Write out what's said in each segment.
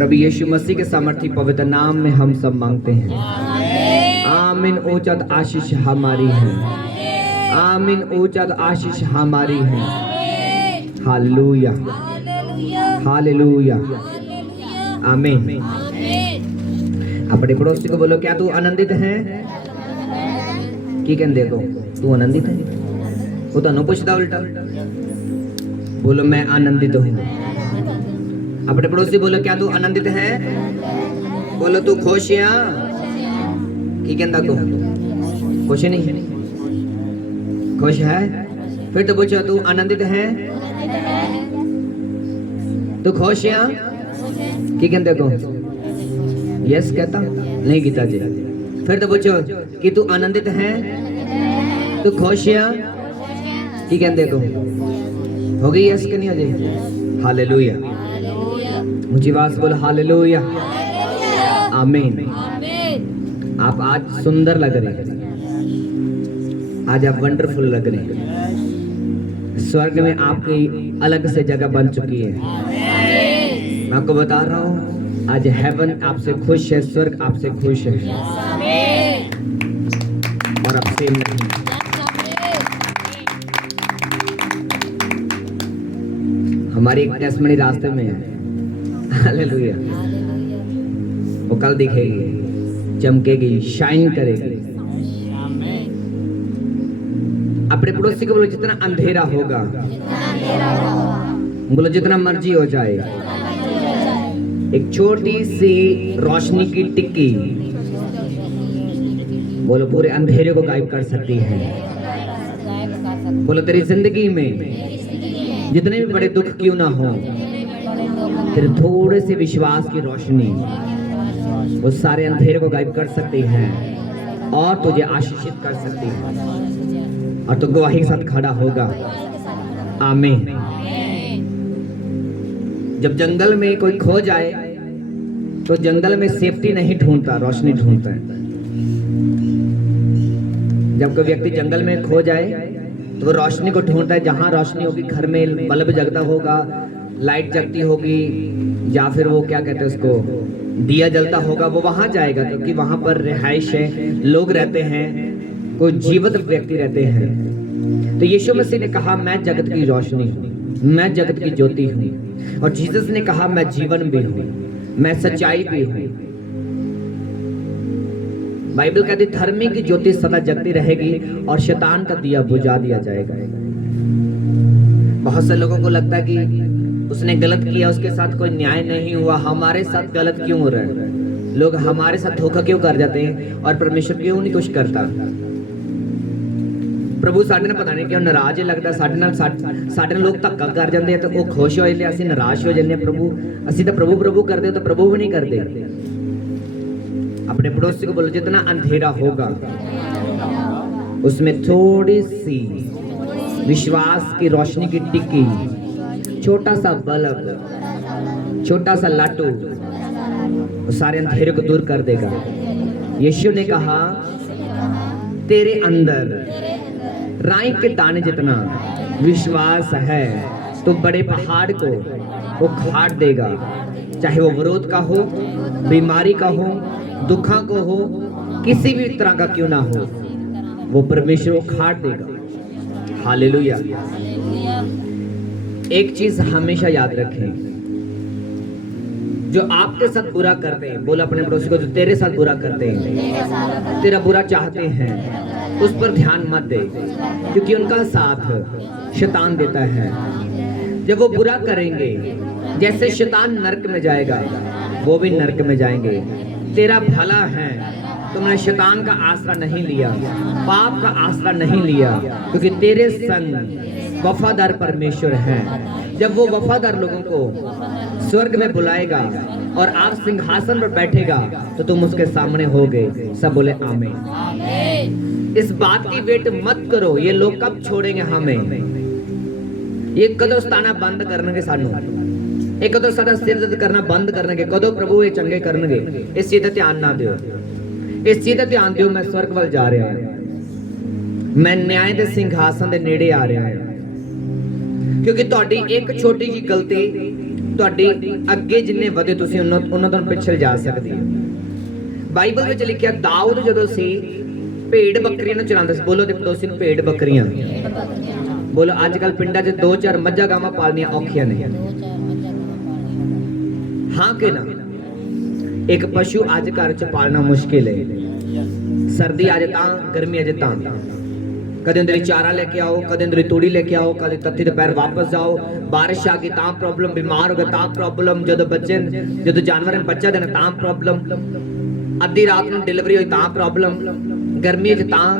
प्रभु यीशु मसीह के सामर्थी पवित्र नाम में हम सब मांगते हैं। आमीन। उच्चत आशीष हमारी है। आमीन। उच्चत आशीष हमारी है। हालेलुया, हालेलुया, आमीन। अपने पड़ोसी को बोलो, क्या तू आनंदित है? की कहते देखो, तू आनंदित है? वो तो पूछता उल्टा। बोलो, मैं आनंदित हूँ। अपने पड़ोसी बोलो, क्या तू आनंदित है? बोलो, तू खुश है? की कहता तू खुश नहीं? खुश है? फिर तो पूछो, तू आनंदित है? तू खुश है? की कहते को यस कहता नहीं गीता जी। फिर तो पूछो कि तू आनंदित है? तू खुश है? की कहते को हो गई यस कि नहीं हो गई? हालेलुया। मुझे बात बोलो, हालेलुया, आमीन। आप आज सुंदर लग रहे हैं, आज आप वंडरफुल लग रहे हैं। स्वर्ग में आपकी अलग से जगह बन चुकी है। मैं आपको बता रहा हूँ, आज हेवन आपसे खुश है, स्वर्ग आपसे खुश है और आप सेम नहीं। हमारी एक टेस्टमनी रास्ते में है। हालेलुया। वो कल दिखेगी, चमकेगी, शाइन करेगी। अपने पड़ोसी को बोलो, जितना अंधेरा होगा, बोलो जितना मर्जी हो जाए, एक छोटी सी रोशनी की टिक्की बोलो पूरे अंधेरे को गायब कर सकती है। बोलो, तेरी जिंदगी में जितने भी बड़े दुख क्यों ना हो, तेरे थोड़े से विश्वास की रोशनी वो सारे अंधेरे को गायब कर सकती है और तुझे आशीषित कर सकती है और तू गवाही के साथ खड़ा होगा। आमीन। जब जंगल में कोई खो जाए तो जंगल में सेफ्टी नहीं ढूंढता, रोशनी ढूंढता है। जब कोई व्यक्ति जंगल में खो जाए तो वो रोशनी को ढूंढता है। जहां रोशनी होगी, घर में बल्ब जगता होगा, लाइट जगती होगी, या फिर वो क्या कहते हैं उसको, दिया जलता होगा, वो वहां जाएगा क्योंकि वहां पर रिहाइश है, लोग रहते हैं, कोई जीवित व्यक्ति रहते हैं। तो यीशु मसीह ने कहा, मैं जगत की रोशनी हूँ, मैं जगत की ज्योति हूँ। और जीसस ने कहा, मैं जीवन भी हूँ, मैं सच्चाई भी हूँ। बाइबल कहती धर्मी की ज्योति सदा जगती रहेगी और शैतान का दिया बुझा दिया जाएगा। बहुत से लोगों को लगता है कि उसने गलत किया, उसके साथ कोई न्याय नहीं हुआ, हमारे साथ गलत क्यों हो रहा है, लोग हमारे साथ धोखा क्यों कर जाते हैं और परमेश्वर क्यों नहीं कुछ करता। प्रभु साढ़े नाल पता नहीं क्यों नाराज ही लगता, साढ़े नाल लोग धक्का कर जाते हैं तो वो खुश हो जाते, असं निराश हो जाते हैं। प्रभु असं तो प्रभु प्रभु करते हो तो प्रभु भी नहीं करते। अपने पड़ोसी को बोलो, जितना अंधेरा होगा उसमें थोड़ी सी विश्वास की रोशनी की टिक्की, छोटा सा बल्ब, छोटा सा लाटू सारे अंधेरे को दूर कर देगा। यीशु ने कहा, तेरे अंदर राई के दाने जितना विश्वास है तो बड़े पहाड़ को वो खाट देगा, चाहे वो विरोध का हो, बीमारी का हो, दुखा को हो, किसी भी तरह का क्यों ना हो, वो परमेश्वर को खाट देगा। हालेलुया। एक चीज हमेशा याद रखें, जो आपके साथ बुरा करते हैं, बोला अपने पड़ोसी को, जो तेरे साथ बुरा करते हैं, तेरा बुरा चाहते हैं, उस पर ध्यान मत दे, क्योंकि उनका साथ शैतान देता है। जब वो बुरा करेंगे, जैसे शैतान नरक में जाएगा, वो भी नरक में जाएंगे। तेरा भला है, तुमने शैतान का आसरा नहीं लिया, पाप का आसरा नहीं लिया, क्योंकि तेरे संग वफादार परमेश्वर है। जब वो वफादार लोगों को स्वर्ग में बुलाएगा और आप सिंहासन पर बैठेगा तो तुम उसके सामने होगे। सब बोले आमीन। इस बात की वेट मत करो, ये लोग कब छोड़ेंगे हमें, ये कदों सताना बंद करनगे सानू, ये कदों साडा सिर दर्द करना बंद करनगे, कदों प्रभु ये चंगे करनगे। इस चीज का ध्यान ना दियो, इस चीज का ध्यान दियो, मैं स्वर्ग वाल जा रहा हूं, मैं न्याय के सिंहासन के नेड़े आ रहा हूं। क्योंकि तुहाडी एक छोटी जी गलती ਤੁਹਾਡੀ ਅੱਗੇ ਜਿੰਨੇ ਵਧੇ ਤੁਸੀਂ ਉਹਨਾਂ ਤੋਂ ਪਿੱਛੇ ਜਾ ਸਕਦੇ ਹੋ। ਬਾਈਬਲ ਵਿੱਚ ਲਿਖਿਆ ਦਾਊਦ ਜਦੋਂ ਸੀ ਭੇਡ ਬੱਕਰੀਆਂ ਨੂੰ ਚਰਾਉਂਦਾ ਸੀ। ਬੋਲੋ ਤੇ ਪੜੋਸੀ ਨੂੰ, ਭੇਡ ਬੱਕਰੀਆਂ। ਬੋਲੋ ਅੱਜ ਕੱਲ ਪਿੰਡਾਂ 'ਚ 2-4 ਮੱਝਾਂ ਗਾਵਾਂ ਪਾਲਣੀਆਂ ਔਖੀਆਂ ਨੇ। ਹਾਂ ਕਿ ਨਾ? ਇੱਕ ਪਸ਼ੂ ਅੱਜ ਘਰ 'ਚ ਪਾਲਣਾ ਮੁਸ਼ਕਿਲ ਹੈ। ਸਰਦੀ ਆ ਜਾਏ ਤਾਂ, ਗਰਮੀ ਆ ਜਾਏ ਤਾਂ। ਕਦੇ ਅੰਦਰ ਚਾਰਾ लेके आओ, कदे अंदर तूड़ी लेके आओ, कदे तत्ती दोपहर वापस जाओ, बारिश आ गई तां प्रॉब्लम, बीमार हो गए तां प्रॉब्लम, जो जानवर बच्चा देना तां प्रॉब्लम, अद्धी रात में डिलीवरी हुई तां प्रॉब्लम, गर्मी च तां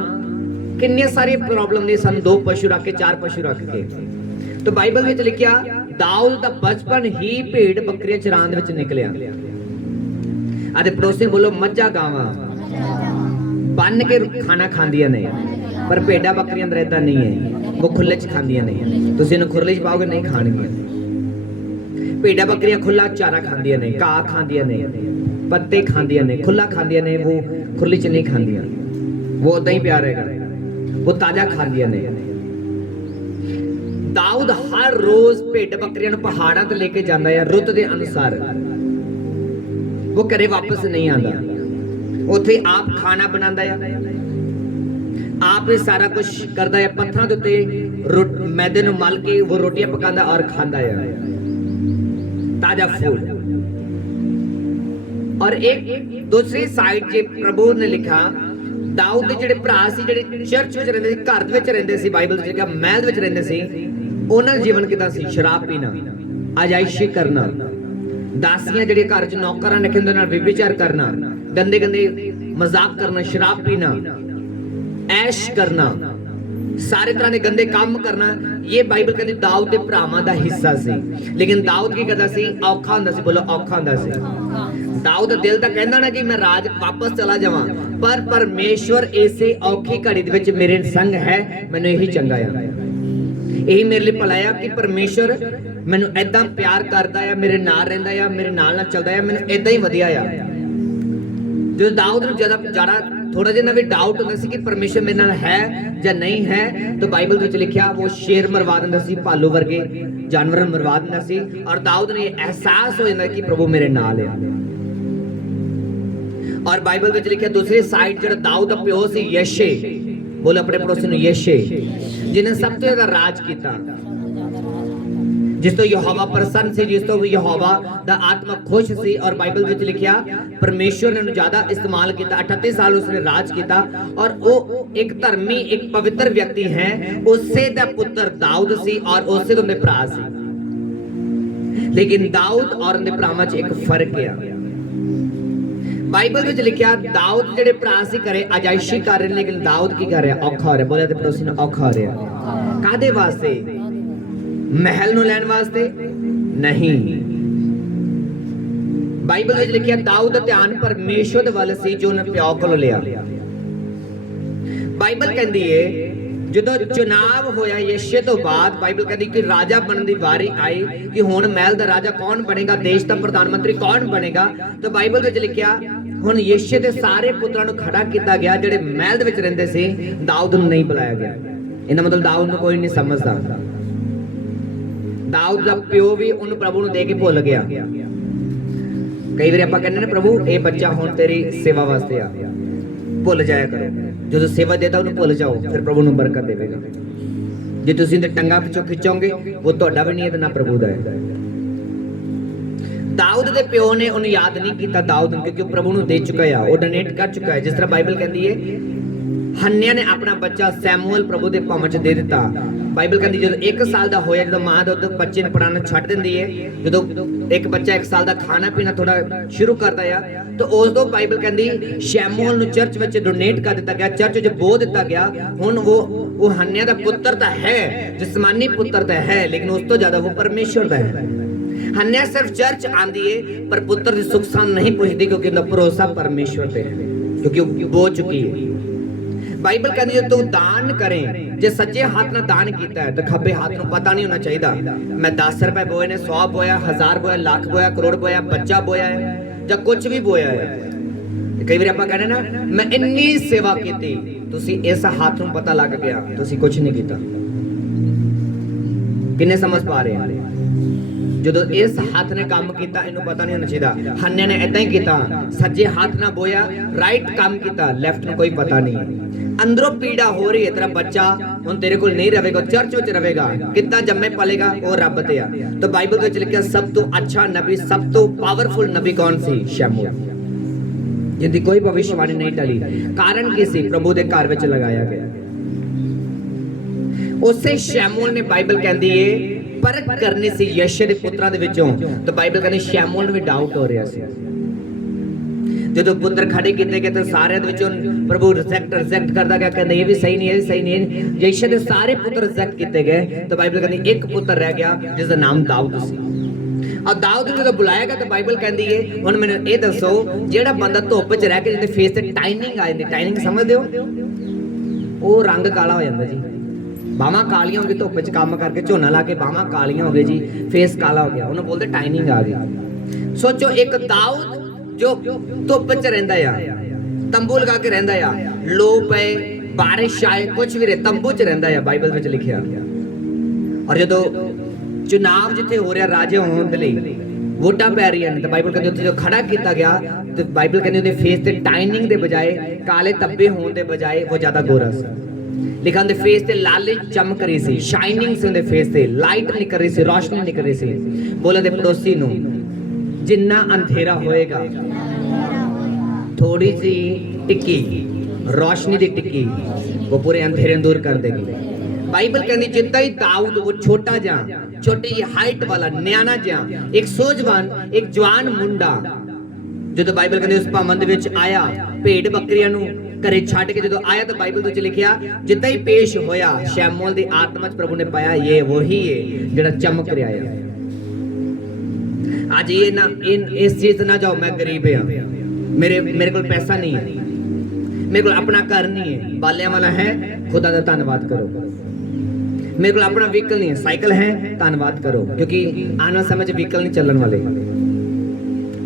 कितनी सारी प्रॉब्लम ने सन 2 पशु रख के 4 पशु रख के। तो बाइबल में लिखिया दाऊद दा बचपन ही भेड़ बकरियां चरान विच निकलिया। आदे पड़ोसी बोलो मज्जा गावां बन के खाना खांदियां ने, पर भेड़ा बकरियां अंदर इदा नहीं है, वो खुले च खांदियां नहीं। तुसीं इन्हूं खुले च पाओगे नहीं खाणगियां। भेड़ा बकरियां खुला चारा खांदियां ने, घाह खांदियां ने, पत्ते खांदियां ने, खुला खांदियां ने, वो खुली च नहीं खांदियां। वो उदां ही प्यार रहेगा, वो ताजा खांदियां ने। दाऊद हर रोज भेड़ बकरियां नूं पहाड़ां ते लेके जांदा है रुत दे अनुसार। वो घरे वापस नहीं आंदा, उत्थे आप खाना बनांदा है, आप ही सारा कुछ करता है। पत्थरों के उत्ते मैदे नूं मल के वो रोटियां पकांदा और खांदा है, ताजा फूड। और एक दूसरी साइड जे प्रभु ने लिखा दाऊद दे जिहड़े भरा सी, जिहड़े चर्च विच रहिंदे सी, घर विच रहिंदे सी, बाइबल च लिखा महल विच रहिंदे सी, उन्हां दा जीवन किदां सी? शराब पीना, अजाइशी करना, दासियां जिहड़े घर च नौकरां रखे उहदे नाल व्यभिचार करना, गंदे गंदे मजाक करना, शराब पीना, ऐश करना, सारे तरह के गंदे काम करना। ये बाइबल कहती दाऊद के भरावां दा हिस्सा सी। लेकिन दाऊद की करदा सी? औखा हुंदा सी। बोलो औखा हुंदा सी। दाऊद दिल दा कहंदा ना कि मैं राज वापस चला जावां, पर परमेश्वर ऐसे औखी घड़ी दे विच मेरे संग है, मैनूं यही चंगा आ, यही मेरे लिए भला आ कि परमेश्वर मैनूं ऐदां प्यार करदा आ, मेरे नाल रहिंदा आ, मेरे नाल चलदा आ, मैनूं ऐदां ही वधिया आ। जो दाऊद नूं ज्यादा थोड़ा जिहा भी डाउट होंदा सी कि परमेश्वर मेरे नाल है या नहीं है, तो बाइबल विच लिखिया वो शेर मरवा दिंदा सी, भालू वर्गे जानवर मरवा दिंदा सी, और दाऊद ने एहसास हो जांदा कि प्रभु मेरे नाल है। और बाइबल विच लिखिया दूसरी साइड जिहड़ा दाऊद दा प्यो सी यशे, बोलो अपने पड़ोसी नूं यशे, जिन्हें सब तो ज्यादा राज किया, जिस तो यहोवा प्रसन्न सी, जिस तो यहोवा दा आत्मा खुश सी। और बाइबल विच लिखिया परमेश्वर ने ज्यादा इस्तेमाल किया, 38 साल उसने राज किया, और वो एक धर्मी एक पवित्र व्यक्ति है, उससे दा पुत्र दाऊद सी और उससे तो उनके भरा सी। लेकिन दाऊद और उनके भरावां च एक फर्क है। बाइबल विच लिखिया दाऊद जिहड़े भरा सी करे अजाइशी कर रहे, लेकिन दाऊद की कर रहा? औखा हो रहा। बोले ते पड़ोसी ने औखा हो रहा। कादे वास्ते? महल नूं लैण वास्ते नहीं। बाइबल विच लिखिया दाऊद दा ध्यान परमेश्वर दे वल सी, जो उन्हें प्यो कोलों लिया। बाइबल कहंदी है ਜਦੋਂ ਚੁਣਾਵ ਹੋਇਆ ਯਸ਼ੇ ਤੋਂ ਬਾਅਦ ਬਾਈਬਲ ਕਹਿੰਦੀ ਕਿ ਰਾਜਾ ਬਣਨ ਦੀ ਵਾਰੀ ਆਈ ਕਿ ਹੁਣ ਮਹਿਲ ਦਾ ਰਾਜਾ ਕੌਣ ਬਣੇਗਾ, ਦੇਸ਼ ਦਾ ਪ੍ਰਧਾਨ ਮੰਤਰੀ ਕੌਣ ਬਣੇਗਾ। ਤਾਂ ਬਾਈਬਲ ਵਿੱਚ ਲਿਖਿਆ ਹੁਣ ਯਸ਼ੇ ਦੇ ਸਾਰੇ ਪੁੱਤਰਾਂ ਨੂੰ ਖੜਾ ਕੀਤਾ ਗਿਆ ਜਿਹੜੇ ਮਹਿਲ ਦੇ ਵਿੱਚ ਰਹਿੰਦੇ ਸੀ, ਦਾਊਦ ਨੂੰ ਨਹੀਂ ਬੁਲਾਇਆ ਗਿਆ। ਇਹਦਾ ਮਤਲਬ ਦਾਊਦ ਨੂੰ ਕੋਈ ਨਹੀਂ ਸਮਝਦਾ। ਦਾਊਦ ਦਾ ਪਿਓ ਵੀ ਉਹਨੂੰ ਪ੍ਰਭੂ ਨੂੰ ਦੇ ਕੇ ਭੁੱਲ ਗਿਆ। ਕਈ ਵਾਰੀ ਆਪਾਂ ਕਹਿੰਦੇ ਨੇ ਪ੍ਰਭੂ ਇਹ ਬੱਚਾ ਹੁਣ ਤੇਰੀ ਸੇਵਾ ਵਾਸਤੇ ਆ, ਭੁੱਲ ਜਾਇਆ ਕਰੋ। जो सेवा देता उन्हें भुल जाओ, फिर प्रभु ਨੂੰ बरकत देगा। जे तुसीं ते टंगा पिछों खिचोगे वो ਤੁਹਾਡਾ भी नहीं है, ना प्रभु दा है। दाऊद दे प्यो ने ਉਹਨੂੰ याद नहीं किया दाऊद ਨੂੰ, क्योंकि प्रभु ਨੂੰ दे चुका है, वो डोनेट कर चुका है। जिस तरह बाइबल कहती है हन्निया ने अपना बच्चा सैमुअल प्रभु दे भावां च दे दिता। बाइबल कहती जो 1 साल का होया, जो मां दुध बच्चे ने पढ़ाना छੱਡ दिंदी है, जो एक बच्चा 1 साल का खाना पीना थोड़ा शुरू करता है, तो उस तो बाइबल कहती शैमुअल ਨੂੰ चर्च ਵਿੱਚ डोनेट कर दिता गया, चर्च ਵਿੱਚ बो दिता गया। हुण वो हन्निया का पुत्र तो है, जिस्मानी पुत्र तो है, लेकिन उस तो ज्यादा वो परमेश्वर का है। हन्निया सिर्फ चर्च आंदी है पर पुत्र की सुख शांति नहीं पुछदी, क्योंकि उनका भरोसा परमेश्वर पे है, क्योंकि बो चुकी है। बाइबल कहती है तू दान करें, जे सज्जे हाथ ना दान किया है तो खब्बे हाथ को पता नहीं होना चाहिए मैं 10 रुपए बोए ने, 100 बोया, 1000 बोया, लाख बोया, करोड़ बोया, बच्चा बोया है या कुछ भी बोया है। कई बार आप कहने ना मैं इन्नी सेवा की, तुसी इस हाथ में पता लग गया तुसी कुछ नहीं किया। किन्ने समझ पा रहे हैं? ਜਦੋਂ ਇਸ ਹੱਥ ਨੇ ਕੰਮ ਕੀਤਾ ਇਹਨੂੰ ਪਤਾ ਨਹੀਂ ਹੋਣਾ ਚਾਹੀਦਾ। ਹੰਨੇ ਨੇ ਇਦਾਂ ਹੀ ਕੀਤਾ, ਸੱਜੇ ਹੱਥ ਨਾਲ ਬੋਇਆ, ਰਾਈਟ ਕੰਮ ਕੀਤਾ, ਲੈਫਟ ਨੂੰ ਕੋਈ ਪਤਾ ਨਹੀਂ। ਅੰਦਰੋਂ ਪੀੜਾ ਹੋ ਰਹੀ ਹੈ, ਤੇਰਾ ਬੱਚਾ ਹੁਣ ਤੇਰੇ ਕੋਲ ਨਹੀਂ ਰਹੇਗਾ, ਚਰਚ ਵਿੱਚ ਰਹੇਗਾ, ਕਿੱਦਾਂ ਜੰਮੇ ਪਲੇਗਾ, ਉਹ ਰੱਬ ਤੇ ਆ। ਤਾਂ ਬਾਈਬਲ ਵਿੱਚ ਲਿਖਿਆ ਸਭ ਤੋਂ ਅੱਛਾ ਨਬੀ, ਸਭ ਤੋਂ ਪਾਵਰਫੁਲ ਨਬੀ ਕੌਣ ਸੀ? ਸ਼ਮੂਏਲ, ਜਿੰਦੀ ਕੋਈ ਭਵਿष्यवाणी नहीं टली। कारण की सी? प्रभु के घर ਵਿੱਚ ਲਗਾਇਆ ਗਿਆ। ਉਸੇ ਸ਼ਮੂਏਲ ਨੇ ਬਾਈਬਲ ਕਹਿੰਦੀ ਏ ਪਰਖ ਕਰਨੀ ਸੀ ਯਸ਼ੇ ਦੇ ਪੁੱਤਰਾਂ ਦੇ ਵਿੱਚੋਂ। ਤਾਂ ਬਾਈਬਲ ਕਹਿੰਦੀ ਸ਼ਮੂਏਲ ਨੂੰ ਵੀ ਡਾਊਟ ਹੋ ਰਿਹਾ ਸੀ। ਜਦੋਂ ਪੁੱਤਰ ਖੜੇ ਕੀਤੇ ਗਏ ਤਾਂ ਸਾਰਿਆਂ ਦੇ ਵਿੱਚੋਂ ਪ੍ਰਭੂ ਰਿਜੈਕਟ ਕਰਦਾ ਗਿਆ, ਕਹਿੰਦਾ ਇਹ ਵੀ ਸਹੀ ਨਹੀਂ, ਇਹ ਸਹੀ ਨਹੀਂ। ਯਸ਼ੇ ਦੇ ਸਾਰੇ ਪੁੱਤਰ ਰਿਜੈਕਟ ਕੀਤੇ ਗਏ ਤਾਂ ਬਾਈਬਲ ਕਹਿੰਦੀ ਇੱਕ ਪੁੱਤਰ ਰਹਿ ਗਿਆ ਜਿਸ ਦਾ ਨਾਮ ਦਾਊਦ ਸੀ। और दाऊद ਨੂੰ ਜਦੋਂ ਬੁਲਾਇਆ ਗਿਆ ਤਾਂ ਬਾਈਬਲ ਕਹਿੰਦੀ ਏ ਹੁਣ ਮੈਨੂੰ ਇਹ ਦੱਸੋ, ਜਿਹੜਾ ਬੰਦਾ ਧੁੱਪ 'ਚ ਰਹਿ ਕੇ ਜਿਹਦੇ ਫੇਸ ਤੇ ਟਾਈਨਿੰਗ ਆ ਜਾਂਦੀ, ਟਾਈਨਿੰਗ ਸਮਝਦੇ ਹੋ? ਉਹ ਰੰਗ ਕਾਲਾ ਹੋ ਜਾਂਦਾ ਜੀ। ਬਾਹਾਂ ਕਾਲੀਆਂ ਹੋ ਗਈ, ਧੁੱਪ 'ਚ ਕੰਮ ਕਰਕੇ ਝੋਨਾ ਲਾ ਕੇ ਬਾਹਾਂ ਕਾਲੀਆਂ ਹੋ ਗਏ ਜੀ, ਫੇਸ ਕਾਲਾ ਹੋ ਗਿਆ, ਉਹਨੂੰ ਬੋਲਦੇ ਟਾਈਨਿੰਗ ਆ ਗਈ। ਸੋਚੋ ਇੱਕ ਦਾਊਦ ਜੋ ਧੁੱਪ 'ਚ ਰਹਿੰਦਾ ਆ, ਤੰਬੂ ਲਗਾ ਕੇ ਰਹਿੰਦਾ ਆ, ਲੋ ਪਏ, ਬਾਰਿਸ਼ ਆਏ, ਕੁਝ ਵੀ ਰਹੇ, ਤੰਬੂ 'ਚ ਰਹਿੰਦਾ ਆ, ਬਾਈਬਲ ਵਿੱਚ ਲਿਖਿਆ। ਔਰ ਜਦੋਂ ਚੁਣਾਵ ਜਿੱਥੇ ਹੋ ਰਿਹਾ ਰਾਜੇ ਹੋਣ ਦੇ ਲਈ, ਵੋਟਾਂ ਪੈ ਰਹੀਆਂ ਨੇ, ਤਾਂ ਬਾਈਬਲ ਕਹਿੰਦੀ ਉੱਥੇ ਜੋ ਖੜਾ ਕੀਤਾ ਗਿਆ ਤੇ ਬਾਈਬਲ ਕਹਿੰਦੀ ਉਹਦੇ ਫੇਸ ਤੇ ਟਾਈਨਿੰਗ ਦੇ ਬਜਾਏ, ਕਾਲੇ ਧੱਬੇ ਹੋਣ ਦੇ ਬਜਾਏ ਉਹ ਜ਼ਿਆਦਾ ਗੋਰਾ ਸੀ। ਲਿਖਾਂ ਦੇ ਫੇਸ ਤੇ ਲਾਲੀ ਚਮਕ ਰਹੀ ਸੀ, ਸ਼ਾਈਨਿੰਗ ਸੀ ਉਹਦੇ ਫੇਸ ਤੇ, ਲਾਈਟ ਨਿਕਲ ਰਹੀ ਸੀ, ਰੋਸ਼ਨੀ ਨਿਕਲ ਰਹੀ ਸੀ। ਬੋਲੇ ਦੇ ਪੜੋਸੀ ਨੂੰ, ਜਿੰਨਾ ਅੰਧੇਰਾ ਹੋਏਗਾ ਥੋੜੀ ਜੀ ਟਿੱਕੀ रोशनी दी टिक्की वो पूरे अंधेरे दूर कर देगी। बाइबल कहती जितना ही दाऊद वो छोटा जा, छोटी जी हाइट वाला न्याना जा, एक सोजवान एक जवान मुंडा जो तो बाइबल कहती उस पामंद विच आया, भेड़ बकरियां नूं घरे छड्ड के जो आया, तो बाइबल विच लिखिया जितना ही पेश होया शमूएल दी आत्मा च प्रभु ने पाया ये वही है जिहड़ा चमक रहा है। आज ये ना इस चीज ना जाओ मैं गरीब हां, मेरे को पैसा नहीं है, मेरे को अपना घर नहीं है, बालियां वाला है खुदा का धन्यवाद करो, मेरे को अपना व्हीकल नहीं है, साइकिल है धन्यवाद करो, क्योंकि आने वाले समय व्हीकल नहीं चलन वाले,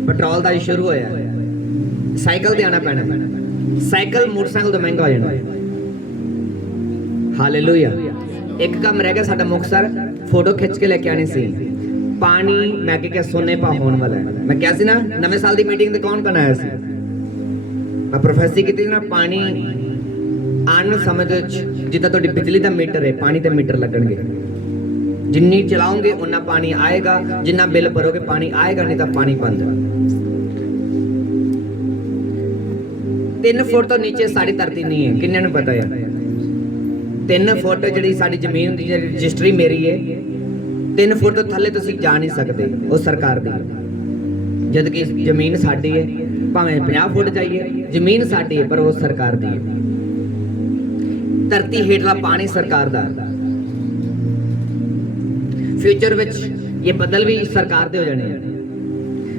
पेट्रोल का शुरू होया, साइकिल ते आना पैना, साइकिल मोटरसाइकिल तो महंगा हो जाना। हालेलुया। एक काम रह गया साडा मुक्तसर, फोटो खिंच के लेके आनी सी, पानी मैं क्या सोने पा होने वाला है। मैं क्या सी ना नवे साल की मीटिंग ते कौन करना आया सी, मैं प्रोफेसी की ना पानी आने समय जितना तो बिजली का मीटर है, पानी के मीटर लगणगे, जिन्नी चलाओगे उन्ना पानी आएगा, जिन्ना बिल भरोगे पानी आएगा, नहीं तो पानी बंद। 3 फुट तो नीचे साड़ी धरती नहीं है, किन्ने नूं पता है? 3 फुट जिहड़ी साडी जमीन दी रजिस्ट्री मेरी है, 3 फुट तो थल्ले तुसीं जा नहीं सकते, वो सरकार दी, जबकि जमीन साडी है, भावें 50 फुट जाइए, जमीन साडी है पर वो सरकार दी है। धरती हेठला पानी सरकार दा, फ्यूचर विच ये बदल भी सरकार दे हो जाने,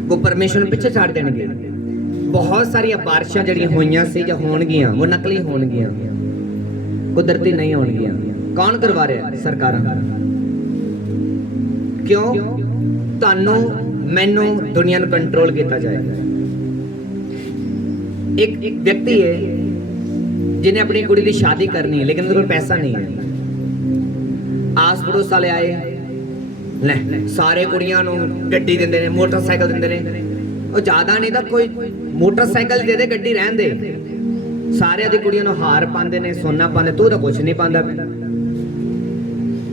वो परमेश्वर नूं पिछे छाड़ देणगे। बहुत सारिया बारिशां जिहड़ियां होईयां सी जां होणगीਆਂ वो नकली होणगीਆਂ, कुदरती नहीं होणगीਆਂ। कौन करवा रहा? सरकारां। क्यों? तुहानूं मैनूं दुनिया नूं कंट्रोल किया जाए। एक व्यक्ति है जिन्हें अपनी कुड़ी की शादी करनी है, लेकिन उनके कोल पैसा नहीं है। आस पड़ोस वाले आए, ले सारे कुड़ियां नूं गड्डी दिंदे ने, मोटरसाइकिल दिंदे ने, और ज्यादा नहीं तो कोई मोटरसाइकिल दे दे, गड्डी रहन दे। सारे दी कुड़ियां नूं हार पांदे ने, सोना पांदे, तू तो कुछ नहीं पांदा,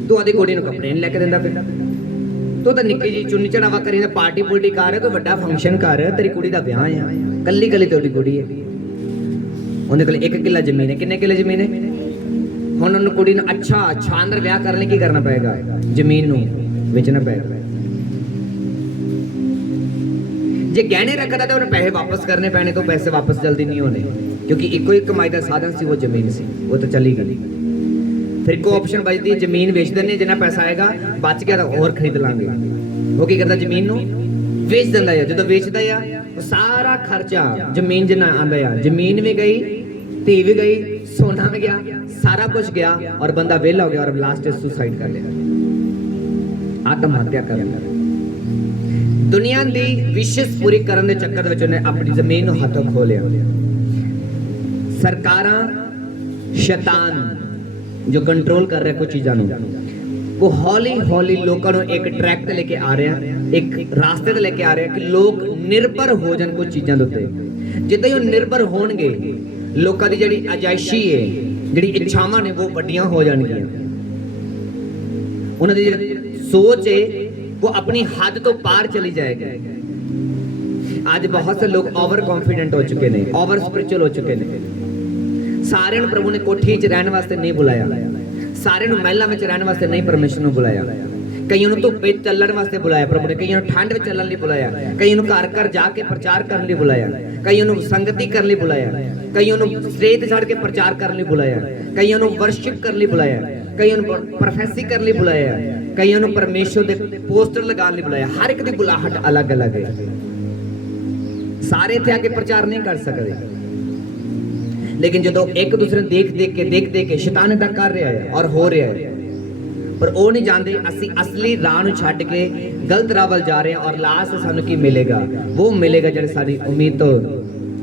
तू आदी कुड़ी नूं कपड़े नहीं लेके दिंदा पे, तू तो निक्की जी चुन्नी चढ़ावा करी, पार्टी पुर्टी कर, कोई वड्डा फंक्शन कर, तेरी कुड़ी दा ब्याह है, कल्ली कल्ली तेरी कुड़ी है, उन्हें कोल 1 किला जमीन है, किन्ने किले जमीन है? हुण उन्हें कुड़ी नूं अच्छा शानदार ब्याह करने की करना पएगा, जमीन नूं बेचना पएगा। जे गहने रखदा तो उन्हें पैसे वापस करने पैने, तो पैसे वापस जल्दी नहीं होने, क्योंकि इको ही कमाई का साधन सी वो जमीन सी, वो तो चली गई। फिर को ऑप्शन बचती, जमीन बेच देने, जिन्ना पैसा आएगा बच गया तो और खरीद लांगे। वो की करता जमीन नूं बेच दिंदा है, जो बेचदा है तो सारा खर्चा जमीन जिन्ना आंदा है, जमीन भी गई, धी भी गई, सोना भी गया, सारा कुछ गया, और बंदा वेला हो गया, और लास्ट सुसाइड कर लिया, आत्महत्या कर लिया। दुनिया की विशेष पूरी करने के चक्कर में उन्हें अपनी जमीन नूं हथों खो लिया। सरकारां शैतान जो कंट्रोल कर रहे कुछ चीज़ों, वो हौली हौली लोगों को एक ट्रैक ते लेके आ रहा, एक रास्ते ते लेके आ रहा कि लोग निर्भर हो जान कुछ चीज़ों के उत्ते। जिद्दां ही निर्भर होणगे, लोगों की जिहड़ी अजायशी है, जिहड़ी इच्छावां ने वो वड्डियां हो जाणगियां। उन्हां दी सोच है वो अपनी हद तो पार चली जाएगी। आज बहुत से लोग ओवर कॉन्फिडेंट हो चुके हैं, ओवर स्पिरिचुअल हो चुके हैं। सारे नूं प्रभु ने कोठी च रहने वास्ते नहीं बुलाया, सारे नूं महलां विच रहने वास्ते नहीं परमेश्वर ने बुलाया। कईयों नूं धुप्पे चलण वास्ते बुलाया प्रभु ने, कईयों नूं ठंड विच चलण लई बुलाया, कईयों नूं घर घर जाके प्रचार करने लई बुलाया, कईयों नूं संगति करने लई बुलाया, कईयों नूं स्टेज ते चढ़ के प्रचार करने लई बुलाया, कईयों नूं वर्शिप करने लई बुलाया, कईयों नूं प्रोफेसी करने लई बुलाया, कईयों नूं परमेश्वर दे पोस्टर लगाने लई बुलाया। हर एक दी बुलाहट अलग अलग है। सारे इत्थे आके प्रचार नहीं कर सकते, लेकिन जो एक दूसरे देख देख के शैतान इदा कर रहा है और हो रहा है, पर वो नहीं जानते असी असली राह नूं छड्ड के गलत राह वल जा रहे हैं। और लास्ट सानू की मिलेगा? वो मिलेगा जो साडी उम्मीद तो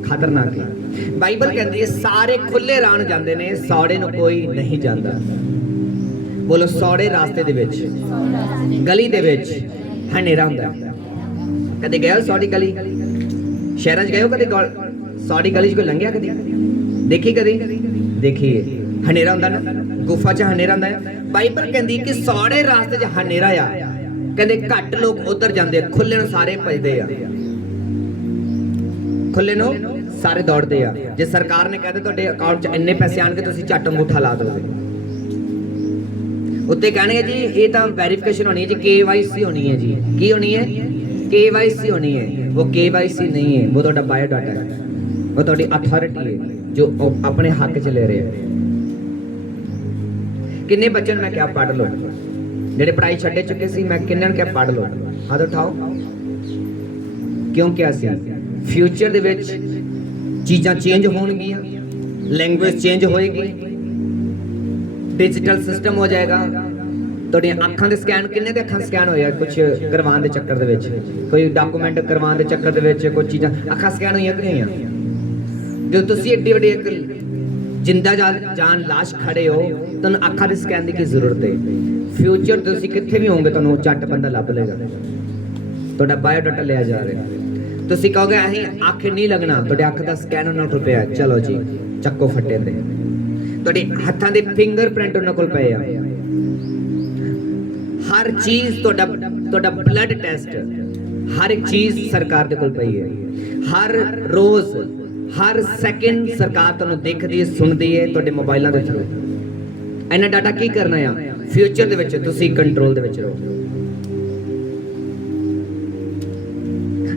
खतरनाक है। बाइबल कहती है सारे खुले राह नूं जांदे ने, सौड़े नूं कोई नहीं जांदा। बोलो, सौड़े रास्ते दे विच, गली दे विच हनेरा हुंदा। कदे गए हो सौड़ी गली? शहरां च गए हो कदे? सौड़ी गली च कोई लंघिया कदी? देखी कदी? देखी है। हनेरा हुंदा ना, गुफा च हनेरा हुंदा है। बाइबल कहती कि सौड़े रास्ते च हनेरा आ, कहते घट लोग उधर जाते, खुले नूं सारे भजदे आ, खुले नूं सारे दौड़ते आ। जे सरकार ने कहते तुहाडे अकाउंट च इन्ने पैसे आणगे, तुसीं झट अंगूठा ला दोगे। उत्ते कहणगे जी ये तो वेरीफिकेशन होनी है जी, KYC होनी है जी। की होनी है? KYC होनी है। वो KYC नहीं है, वो तुहाडा बायोडाटा है, वो तुहाडी अथॉरिटी है जो अपने हक च ले रहे हैं। किन्ने बच्चों ने मैं क्या पढ़ लो, जेडे पढ़ाई छड्डे चुके सी, मैं किन्ने क्या पढ़ लो, हाथ उठाओ। क्यों क्या सी? फ्यूचर दे विच चीज़ां चेंज होणगियां, लैंग्वेज चेंज होएगी, डिजिटल सिस्टम हो जाएगा। तुहाडीआं अखां दे स्कैन, किन्ने दे अखां स्कैन होया कुछ करवाने दे चक्कर दे विच, कोई डॉक्यूमेंट करवाने दे चक्कर दे विच कुछ चीज़ां अखां स्कैन होईयां कि नहीं होईयां? जो तुसीं एड्डी वड्डी एक जिंदा जान लाश खड़े हो, तुहानूं अखां दे स्कैन की जरूरत है। फ्यूचर तुसीं कित्थे भी होवोगे, तुहानूं झट बंदा लभ लेगा, तुहाडा बायोडाटा लिया जा रहा है। तुसीं कहोगे असीं अख नहीं लगना, तुहाडे अख दा स्कैन उन्हां कोल पिया, चलो जी चक्को फट्टे ते। तुहाडे हत्थां दे फिंगरप्रिंट उन्हां कोल पए आ। हर चीज़ तुहाडा ब्लड टेस्ट, हर एक चीज़ सरकार दे कोल पई है। हर रोज़ हर सैकेंड सरकार तुहानूं देखदी है, सुनदी है तुहाडे मोबाइलां दे थ्रू। इन्ना डाटा की करना है? फ्यूचर दे विच तुसीं कंट्रोल दे विच रहो।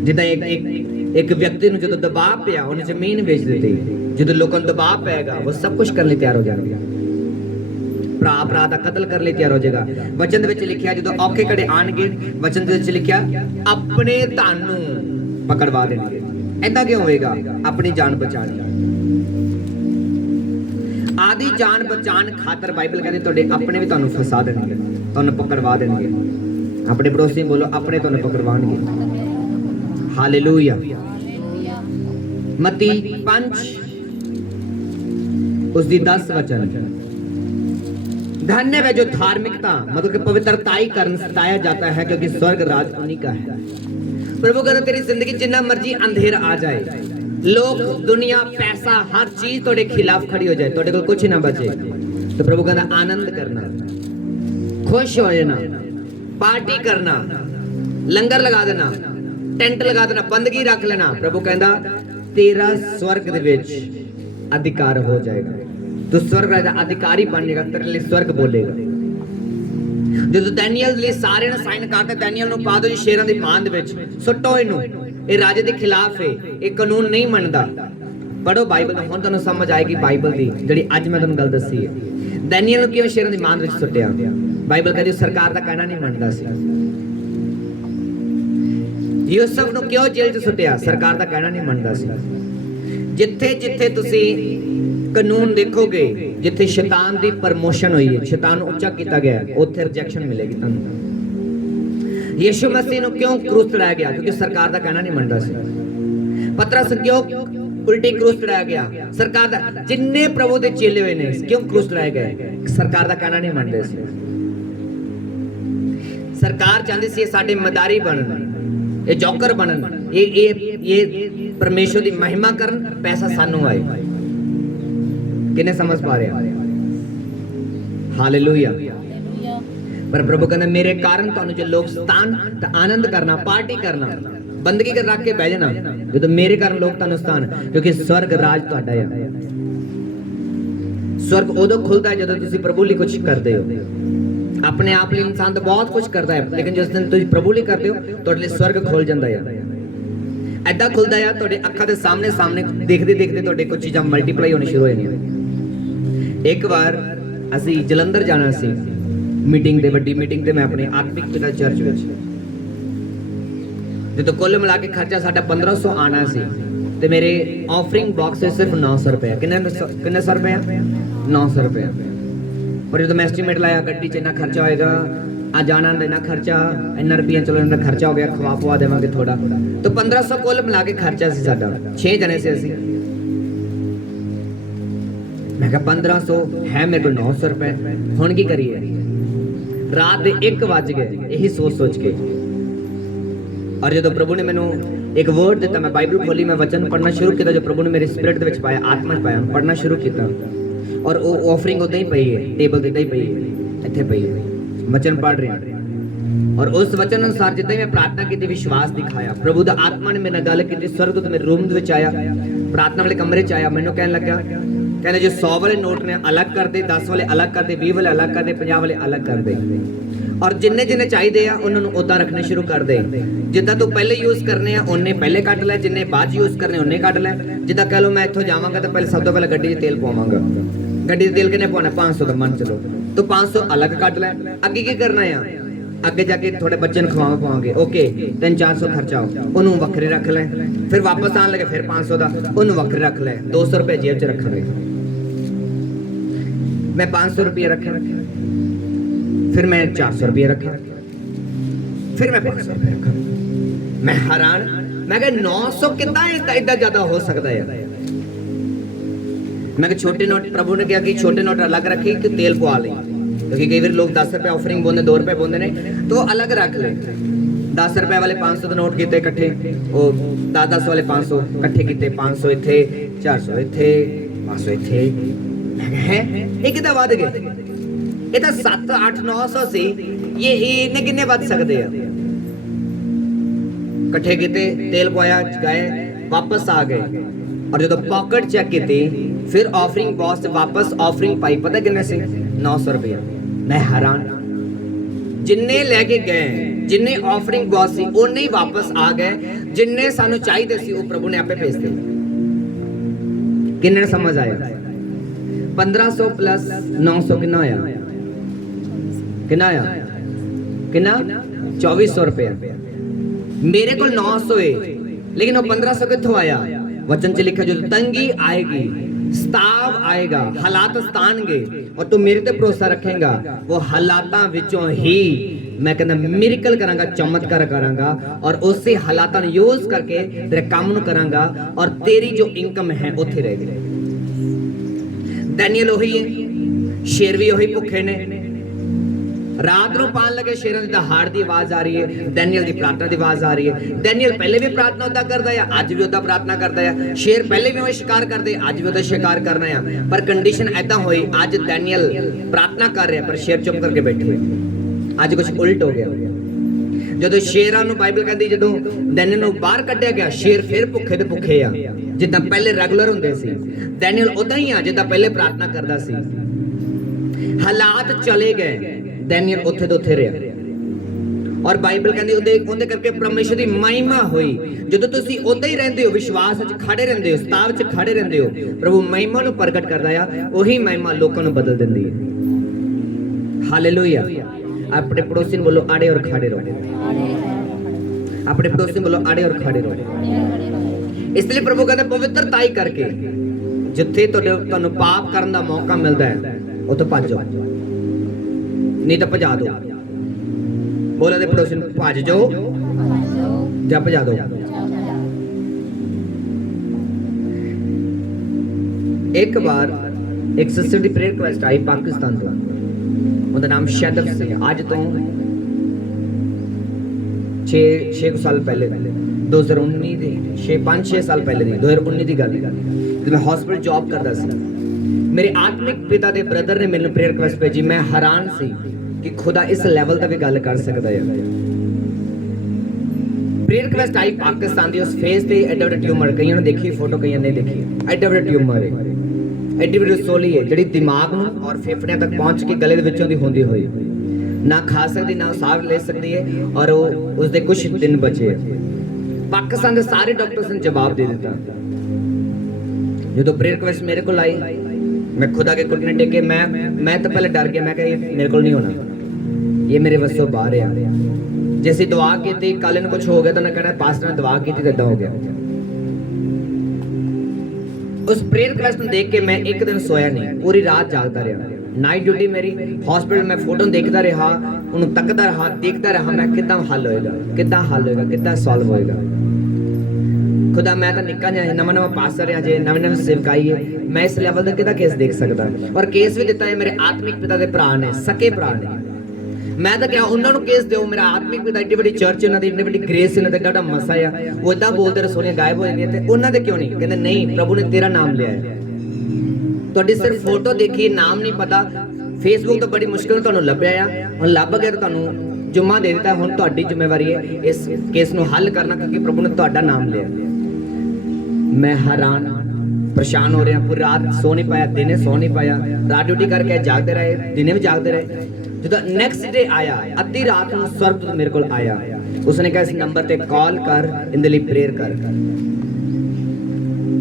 जिद्दां एक व्यक्ति नूं जदों दबाव पिया, उन्हें जमीन बेच दी। जदों लोकां नूं दबाव पेगा, वो सब कुछ करने तैयार हो जाएगा। भरा भरा दा कतल करने तैयार हो जाएगा। वचन दे विच लिखिआ जदों औखे घड़े आणगे, वचन दे विच लिखिआ अपने धन नूं पकड़वा देणगे। ऐदा क्यों होएगा? अपनी जान बचानी। आदि जान बचान खातर बाइबल कहती तुहाडे अपने भी तुहानूं फसा देणगे, तुहानूं पकड़वा देणगे। अपने पड़ोसी बोलो अपने तुहानूं पकड़वाणगे। हालेलुया। मत्ती 5 उसदी 10 वचन। धन्य है जो धार्मिकता मतलब कि पवित्रताई कारण सताया जाता है, क्योंकि स्वर्ग राज उन्हीं का है। प्रभु कहता तेरी जिंदगी जिन्ना मर्जी अंधेरा आ जाए, लोग, दुनिया, पैसा, हर चीज तुहाडे खिलाफ खड़ी हो जाए, तुहाडे कोल कुछ ना बचे, तो प्रभु कहता आनंद करना, खुश हो जाना, पार्टी करना, लंगर लगा देना, टेंट लगा देना, बंदगी रख लेना। प्रभु कहता तेरा स्वर्ग दे विच अधिकार हो जाएगा, तो स्वर्ग का अधिकारी बनेगा, तेरे लिए स्वर्ग बोलेगा। जो दानियल लिए सारे ने साइन करके दानियल नु पा दो जी शेरां दी मांद विच, सुट्टो इनू, ये राजे दे खिलाफ है, ये कानून नहीं मनदा। पढ़ो बाइबल, हुण तुहानूं समझ आएगी बाइबल दी जिहड़ी अज मैं तुहानूं गल दसी है। दानियल नु क्यों शेरां दी मांद विच सुट्टिया? बाइबल कहदी सरकार दा कहना नहीं मनदा सी। यूसुफ नु क्यों जेल च सुट्टिया? सरकार दा कहना नहीं मनदा सी। जिथे जिथे तुसीं कानून देखोगे, जिथे शैतान दी प्रमोशन हुई है, शैतान उच्चा किया गया, उत्थे रिजेक्शन मिलेगी तुहानूं। यीशु मसीह नु क्यों क्रूस चढ़ाया गया? क्योंकि सरकार दा कहना नहीं मनदा सी। पतरस क्यों उल्टी क्रूस चढ़ाया गया? सरकार दा, जिन्ने प्रभु दे चेले हुए ने क्यों क्रूस चढ़ाए गए? सरकार दा कहना नहीं मनदे सी। सरकार चाहती सी साडे मदारी बनन, ये जौकर बनन, ये परमेश्वर की महिमा करन, पैसा सानू आए। किने समझ पा रहे? हालेलुया। पर प्रभु कहते मेरे कारण तुहानू जो लोग स्थान ते आनंद करना, पार्टी करना, बंदगी कर रख के बह जाना, जो मेरे कारण लोग तुहानू स्थान, क्योंकि स्वर्ग राज तुहाडा है। स्वर्ग उदों खुलता है जदों तुसीं प्रभु लई कुछ करदे हो। अपने आप लिए इंसान तो बहुत कुछ करता है, लेकिन जिस दिन तुसीं प्रभु लई करदे हो तुहाडे लई स्वर्ग खुल जांदा है। ऐदा खुलदा है तुहाडे अखां दे सामने सामने देखदे देखदे तुहाडे कुछ चीज़ां मल्टीप्लाई होनी शुरू हो जांदियां। एक बार असीं जलंधर जाना सी मीटिंग ते, वड्डी मीटिंग ते, मैं अपने आत्मिक पिता चर्च विच, जो कुल मिला के खर्चा साडा 1500 आना सी ते मेरे ऑफरिंग बॉक्स सिर्फ 900 रुपया। किन्ने 100 रुपया? 900 रुपया। पर जो मैं एस्टीमेट लाया गड्डी च इन्ना खर्चा होएगा, आ जाना इन्ना खर्चा, इन्ना रुपया चलो इन्ना खर्चा हो गया, खवा पवा देवांगे थोड़ा, तो 1500 कुल मिला के खर्चा सी साडा। 6 जने से असीं, मैं कहा 1500 है मेरे को 900 रुपए, हुण की करिए? रात दे 1 बज गए यही सोच सोच के। और जो प्रभु ने मैनू एक वर्ड दिता, मैं बाइबल खोली, मैं वचन पढ़ना शुरू किया, जो प्रभु ने मेरे स्पिरिट दे विच पाया, आत्मा च पाया, पढ़ना शुरू किया। और वो ऑफरिंग उदा ही पई है, टेबल ते ही पई है, इत्थे पई है, वचन पढ़ रहे हैं। और उस वचन अनुसार जिद्दां ही मैं प्रार्थना की, विश्वास दिखाया, प्रभु दा आत्मा ने मेरे नाल गल की, स्वर्गदूत मेरे रूम दे विच आया, प्रार्थना वाले कमरे च आया, मैनू कहन लगा, कहने जो 100 वाले नोट ने अलग कर दे, 10 वाले अलग कर दे, 20 वाले अलग कर दे, 50 वाले अलग कर दे, और जिन्ने जिन्ने चाहिए आ उन्होंने उदा रखने शुरू कर दे। जिद्दां तू पहले यूज करने आ उन्ने पहले कट लै, जिन्ने बाद यूज करने उन्ने कट लै। जिद्दां कह लो मैं इत्थों जावांगा तो पहले सब तो पहले गड्डी 'च तेल पवावांगा, गड्डी 'च तेल किन्ने पवाना? 500 का मन चलो, तो 500 अलग कट लै। अगे की करना है? अगे जाके थोड़े बच्चे ने खवावा पावांगे, ओके 300-400 खर्चा हो, उन्होंने वक्रे रख लै। फिर वापस आने लगे फिर 500 का, उन्होंने वक्रे रख लै। 200 रुपये जेब च रखांगे, मैं 500 रुपये रखे, फिर मैं 400 रुपये रखा, फिर मैं 500 रुपये रखा। मैं हैरान, मैं कहा 900 कितना इतना ज्यादा हो सकता है? मैं कहा छोटे नोट, प्रभु ने कहा कि छोटे नोट अलग रखे कि तेल पवा लें, क्योंकि कई बार लोग 10 रुपये ऑफरिंग बोलते, 2 रुपये बोलते ने, तो अलग रख ले। 10 रुपये वाले 500 के नोट किए इकट्ठे, वो 10 वाले 500 इकट्ठे किए, 500 इत्थे, 400 इत्थे, 500 इत्थे। है ये कितना वध गए? ये तो 7, 8, 900 सी, ये इन्ने किन्ने वध सकते हैं? इकट्ठे किए, तेल पवाया, गए, वापस आ गए। और जो पॉकेट चेक की, फिर ऑफरिंग बॉक्स से वापस ऑफरिंग पाई, पता किन्ने से? 900 रुपया। मैं हैरान, जिन्ने लेके गए, जिन्ने ऑफरिंग बॉक्स सी उन्ने ही वापस आ गए, जिन्ने सानू चाहिए सी वो प्रभु ने आपे भेज दिए। किन्ने समझ आया? 1500 प्लस 900 कितना आया? कितना आया? कितना? 2400 रुपया। मेरे को 900 है, लेकिन वो 1500 कितों आया? वचन च लिखा जो तंगी आएगी, स्ताव आएगा, हालात स्थानगे, और तू मेरे ते भरोसा रखेगा, वो हालातां विचों ही मैं कहना मिरेकल करांगा, चमत्कार करांगा, और उससे हालातां नूं यूज करके तेरे काम नूं करांगा, और तेरी जो इनकम है उत्थे रहेगी। डैनियल वही है, शेर भी वही भुखे ने, रात नूं पान लगे शेरां दी दहाड़ दी आवाज आ रही है, डैनियल दी प्रार्थना दी आवाज आ रही है। डैनियल पहले भी प्रार्थना उदा करदा है, अज भी उदा प्रार्थना करदा है। शेर पहले भी वो शिकार करदे, अज भी उदा शिकार करना है। पर कंडीशन ऐदा होई, अज डैनियल प्रार्थना कर रहा पर शेर चुप करके बैठे हुए। अज कुछ उल्ट हो गया। जदों शेरां नूं बाइबल कहदी, जदों डैनियल नूं बाहर कढिया गया, शेर फिर भुखे ते भुखे आ, जिद्दां पहले रेगुलर हुंदे सी। डैनियल उदा ही आ जिद्दां पहले प्रार्थना करदा सी। हालात चले गए, डैनियल उत्थे तो उत्थे रहा। और बाइबल कहती उहदे करके परमेश्वर की महिमा हुई। जदों तुसीं उदां ही रहिंदे हो, विश्वास च खड़े रहिंदे हो, सताव च खड़े रहिंदे हो, प्रभु महिमा नूं प्रगट करदा आ, ओही महिमा लोकां नूं बदल दिंदी है। हालेलुया। अपने पड़ोसी नूं बोलो आड़े और खड़े रहो, अपने पड़ोसी नूं बोलो आड़े और खड़े रहो। इसलिए प्रभु कहते पवित्रताई करके जिथे तुहानूं पाप करन दा मौका मिलदा है उत्थे भज जाओ, नहीं तो भजा दो। बोलो दे पड़ोसी नूं भज जाओ या भजा दो। एक बार एक सिस्टर दी प्रेयर रिक्वेस्ट आई पाकिस्तान तो, उनका नाम शैदफ सिंह। अज तो 6 ਸਾਲ ਪਹਿਲੇ 2019 ਦੀ 5-6 ਸਾਲ ਪਹਿਲੇ ਦੀ 2019 ਦੀ ਗੱਲ ਹੈ ਜਦੋਂ ਮੈਂ ਹਸਪੀਟਲ ਜੌਬ ਕਰਦਾ ਸੀ। ਮੇਰੇ ਆਤਮਿਕ ਪਿਤਾ ਦੇ ਬ੍ਰਦਰ ਨੇ ਮੈਨੂੰ ਪ੍ਰੇਅਰ ਰਿਕਵੈਸਟ ਭੇਜੀ। ਮੈਂ ਹੈਰਾਨ ਸੀ ਕਿ ਖੁਦਾ ਇਸ ਲੈਵਲ ਦਾ ਵੀ ਗੱਲ ਕਰ ਸਕਦਾ ਹੈ। ਪ੍ਰੇਅਰ ਰਿਕਵੈਸਟ ਆਈ ਪਾਕਿਸਤਾਨ ਦੀ, ਉਸ ਫੇਸ ਤੇ ਐਡਾ ਵੱਡਾ ਟਿਊਮਰ, ਕਈਆਂ ਨੇ ਦੇਖੀ ਫੋਟੋ, ਕਈਆਂ ਨੇ ਦੇਖੀ, ਐਡਾ ਵੱਡਾ ਟਿਊਮਰ ਹੈ, ਐਡੀ ਵੱਡੀ ਰਸੋਲੀ ਹੈ ਜਿਹੜੀ ਦਿਮਾਗ ਨੂੰ ਔਰ ਫੇਫੜਿਆਂ ਤੱਕ ਪਹੁੰਚ ਕੇ ਗਲੇ ਦੇ ਵਿੱਚੋਂ ਦੀ ਹੁੰਦੀ ਹੋਈ ਨਾ ਖਾ ਸਕਦੀ ਨਾ ਸਾਹ ਲੈ ਸਕਦੀ ਹੈ ਔਰ ਉਹ ਉਸਦੇ ਕੁਝ ਦਿਨ ਬਚੇ। ਪਾਕਿਸਤਾਨ ਦੇ ਸਾਰੇ ਡਾਕਟਰਸ ਨੇ ਜਵਾਬ ਦੇ ਦਿੱਤਾ। ਜਦੋਂ ਪ੍ਰੇਅਰ ਰਿਕਵੈਸਟ ਮੇਰੇ ਕੋਲ ਆਈ, मैं खुदा के घुटने टेके, मैं तो पहले डर गया। मैं कहा ये मेरे को नहीं होना, ये मेरे वसों बाहर है। जैसे दुआ की थी कल ने कुछ हो गया तो मैं कहना पास्टर ने दुआ की थी तो हो गया। उस प्रेयर रिक्वेस्ट को देख के मैं एक दिन सोया नहीं, पूरी रात जागता रहा। नाइट ड्यूटी मेरी हॉस्पिटल में फोटो देखता रहा, उन्हें तकता रहा, देखता रहा मैं कितना हल होएगा, कितना हल होएगा, कितना सॉल्व होएगा। खुदा मैं तो निक्का जिहा नवा नवा पास्टर है, जे नवी नवी सेवकाई है, मैं इस लेवल तक किदा केस देख सकता। और केस भी दिता है मेरे आत्मिक पिता के भरा ने, सके भरा ने। मैं तो क्या उन्होंने केस दो, मेरा आत्मिक पिता एड्डी बड़ी चर्च, उन्होंने एड्डी बड़ी ग्रेस, उन्होंने एड्डा मसा है, वो इदा बोलते रसोलियां गायब हो जाती है, उन्होंने क्यों नहीं कहते नहीं प्रभु ने तेरा नाम लिया है। तुहाडी सिर्फ फोटो देखी, नाम नहीं पता, फेसबुक तो बड़ी मुश्किल तुहानूं लभ्या है, हुण लभ गया तो तुहानूं जुम्मा दे दिता। हुण तुहाडी जिम्मेवारी है इस केस नूं हल करना, क्योंकि प्रभु ने तुहाडा नाम लिया। मैं हैरान परेशान हो रहा, पूरी रात सो नहीं पाया, दिने सो नहीं पाया, रात ड्यूटी करके जागते रहे, दिने भी जागते रहे। जो नेक्स्ट डे आया, अद्धी रात में स्वर्गदूत मेरे को आया, उसने कहा इस नंबर पे कॉल कर, इंदे लिए प्रेयर कर।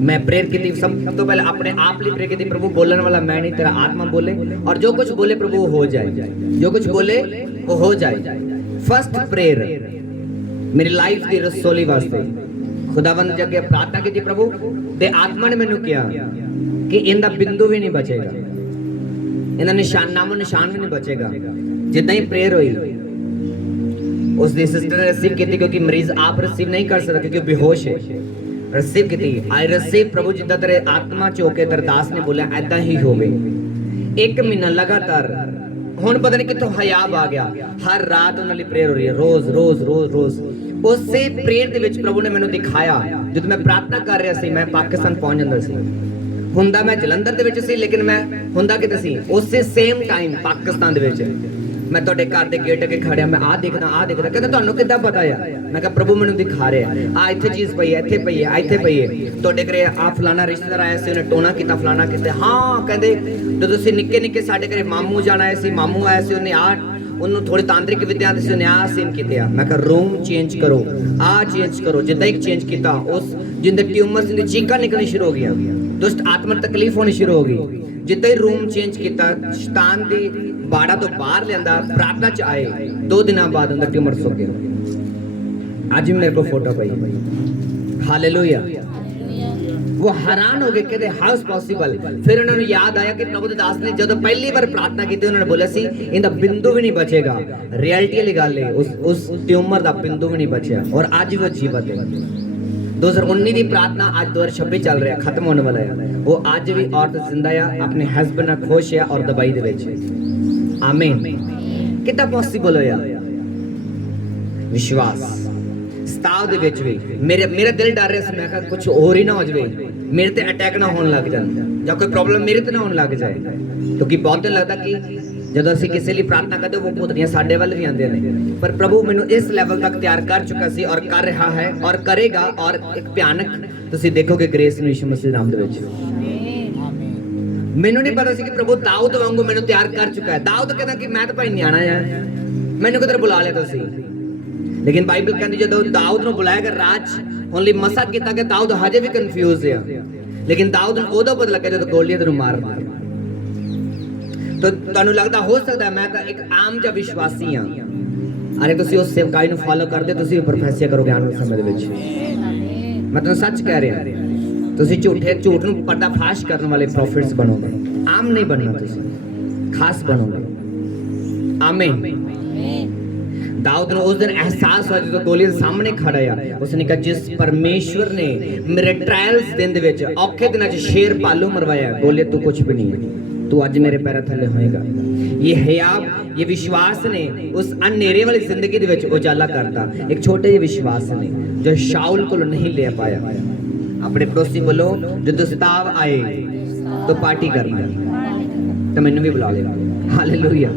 मैं प्रेयर की थी, सब तो पहले अपने आप लिए प्रेयर की थी, प्रभु बोलने वाला मैं नहीं, तेरा आत्मा बोले और जो कुछ बोले प्रभु वो हो जाए, जो कुछ बोले वो हो जाए। फर्स्ट प्रेयर मेरी लाइफ की रसोली वास्ते खुदावंद जगे प्रार्थना की थी, प्रभु ते आत्मा ने मैनू किया कि इनका बिंदु भी नहीं बचेगा, इनका निशान नामो निशान भी नहीं बचेगा। जितना ही प्रेयर हुई उस दी सिस्टर ने रिसीव की, क्योंकि मरीज आप रिसीव नहीं कर सकता क्योंकि बेहोश है। रिसीव की थी, आई रिसीव प्रभु जिदा तेरे आत्मा चोके तेरे दास ने बोला ऐदा ही हो गई। 1 महीना लगातार, हुण पता नहीं कितों हयाब आ गया, हर रात उन्हां लई प्रेयर हो रही है, रोज रोज रोज रोज। उसे प्रेयर दे विच प्रभु ने मैनू दिखाया, जब मैं प्रार्थना कर रहा सी मैं पाकिस्तान पहुंच जांदा सी, हुंदा मैं जलंधर दे विच सी लेकिन मैं हुंदा किते सी उसे सेम टाइम पाकिस्तान दे विच। मैं तुहाडे घर दे गेट अगे खड़िया, मैं आ देखदा कहंदा तुहानू किद्दां पता है? मैं कहा प्रभु मैनू दिखा रहा है, आ इत्थे चीज पई है, इत्थे पई है, इत्थे पई है, तुहाडे घरे आ फलाना रिश्तेदार आया सी, उन्हें टोना कीता, फलाना कीता। हाँ कहंदे जदों असीं निक्के निक्के साडे घरे मामू जाना आया सी, मामू आया सी, उन्हें आ उन्होंने थोड़ी तांत्रिक विद्या आती सी, उन्हें आ सीन कीते आ। मैं कहा रूम चेंज करो, आ चेंज करो, जिद्दां ही चेंज कीता उस जिंदे ट्यूमर दी चीकां निकलनी शुरू हो गई, दुष्ट आत्मा तकलीफ होनी शुरू हो गई। जिद्दां ही रूम चेंज कीता, शैतान दी बाड़ा तो बाहर लियांदा, प्रार्थना च आए, 2 दिनों बाद उनका ट्यूमर सुक गया। आज भी मेरे को फोटो पई, हालेलुया। वो हैरान हो गए, कहते हाउ इज पॉसिबल। फिर उन्होंने याद आया कि प्रभु दास ने जब पहली बार प्रार्थना की थी, उन्होंने बोला सी इनका बिंदु भी नहीं बचेगा। रियलिटी वाली गल है, उस ट्यूमर का बिंदु भी नहीं बचा और आज वो जीवित है। 2019 की प्रार्थना आज 2026 चल रहा है, खत्म होने वाला है। वो आज भी औरत जिंदा है, अपने हस्बैंड नाल खुश है और दुबई दे विच। आमीन। कितना पॉसिबल होया? विश्वास सताव दे विच भी मेरा दिल डर रहा सी, मैं कहा कुछ और ही ना हो जाए, मेरे ते अटैक ना होने लग जाए या कोई प्रॉब्लम मेरे ते ना होने लग जाए। क्योंकि बहुत दिन लगता कि जब असीं किसी लिए प्रार्थना करते वो पुतरियां साडे वल भी आंदे ने, पर प्रभु मैनू इस लेवल तक तैयार कर चुका सी और कर रहा है और करेगा। और एक भयानक तुसीं देखोगे ग्रेस नूं यीशु मसीह नाम दे विच। मैनू नहीं पता सी कि प्रभु दाऊद वांगू मैनू तैयार कर चुका है। दाऊद कहता कि मैं तो भाई न्याणा है, मैनू किधर बुला लिया तुसीं। लेकिन बाइबल कहती जो दाऊद नूं बुलाया गया राज होने लई मसा कीता कि दाऊद हजे भी कंफ्यूज है, लेकिन दाऊद नूं उदों पता लग्या जदों गोलियत नूं मार दिया। तो तुहानूं लगदा हो सकदा मैं तो एक आम जिहा विश्वासी हां, अरे तुसीं उस सेवकाई नूं फॉलो करदे, तुसीं प्रोफेसिया करोगे आने वाले समय दे विच। मैं तुहानूं सच कह रहा, तुसीं झूठ नूं पर्दाफाश करने वाले प्रॉफिट्स बनोगे, आम नहीं बनना, तुसीं खास बनोगे। आमीन। दाऊद ने उस दिन एहसास हुआ जो गोलियत सामने खड़ा है, उसने कहा जिस परमेश्वर ने मेरे ट्रायल्स दिन दे विच औखे दिनां च शेर पालू मरवाया, गोलियत तू कुछ भी नहीं है, तू अज मेरे पैर थले होएगा। ये हयाब, ये विश्वास ने उस अंधेरे वाली जिंदगी दे विच उजाला करता। एक छोटे ਜਿਹੇ विश्वास ने जो शाउल को नहीं ले पाया। अपने पड़ोसी बोलो, जो दुस्ताव आए तो पार्टी करना, तो मैनू भी बुला लेगा। हालेलुया,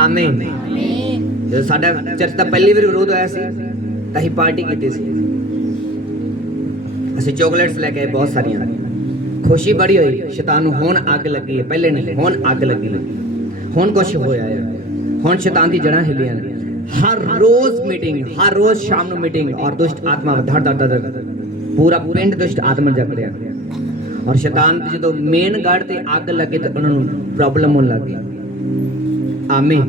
आमीन। जो साडा चर्च का पहली बार विरोध होया सी तां असीं पार्टी कीती सी। असीं चॉकलेट्स लेके आए बहुत सारियां, खुशी बड़ी हुई। शैतान नूं हुण अग लगी है, पहले नहीं, हुण अग लगी है, हुण कुछ होया है, हुण शैतान दी जड़ां हिलियां ने। हर रोज मीटिंग, हर रोज शाम नूं मीटिंग, और दुष्ट आत्मा धड़ धड़ धड़ पूरा पिंड दुष्ट आत्मा जग रहा। और शैतान दी जदों मेन गढ़ ते अग लगे तो उन्हां नूं प्रॉब्लम होण लग गई। आमीन।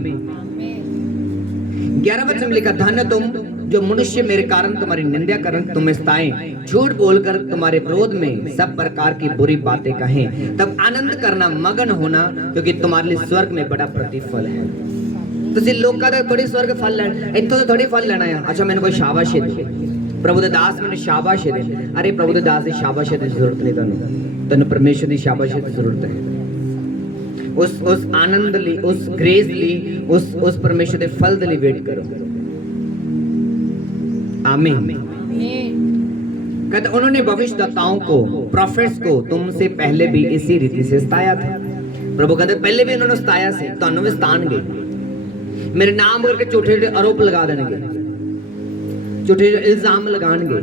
11 वचन में लिखा, धन्य तुम जो मनुष्य मेरे कारण तुम्हारी निंदा करन, तुम्हें सताएं, झूठ बोलकर तुम्हारे विरोध में सब प्रकार की बुरी बातें कहें, तब आनंद करना, मगन होना, क्योंकि तुम्हारे लिए स्वर्ग में बड़ा प्रतिफल है। तुसीं लोकां दा थोड़ी स्वर्ग फल लैना, इत्थों तो थोड़ी फल लेना है। अच्छा मैंने कोई शाबाशी दे, प्रभु दे दास मैंने शाबाशी दे। अरे प्रभु दे दास दी शाबाशी दी जरूरत नहीं, तैनूं परमेश्वर दी शाबाशी दी जरूरत है। उस आनंद ली, उस ग्रेस ली, उस परमेश्वर दे फल दे लिए वेट करो। आमीन। कहते उन्होंने भविष्यद्वक्ताओं को, प्रॉफिट्स को तुमसे पहले भी इसी रीति से सताया था। प्रभु कहते पहले भी उन्होंने सताया से, तुहानू भी सताणगे, मेरे नाम करके झूठे झूठे आरोप लगा देंगे, झूठे इल्जाम लगाएंगे।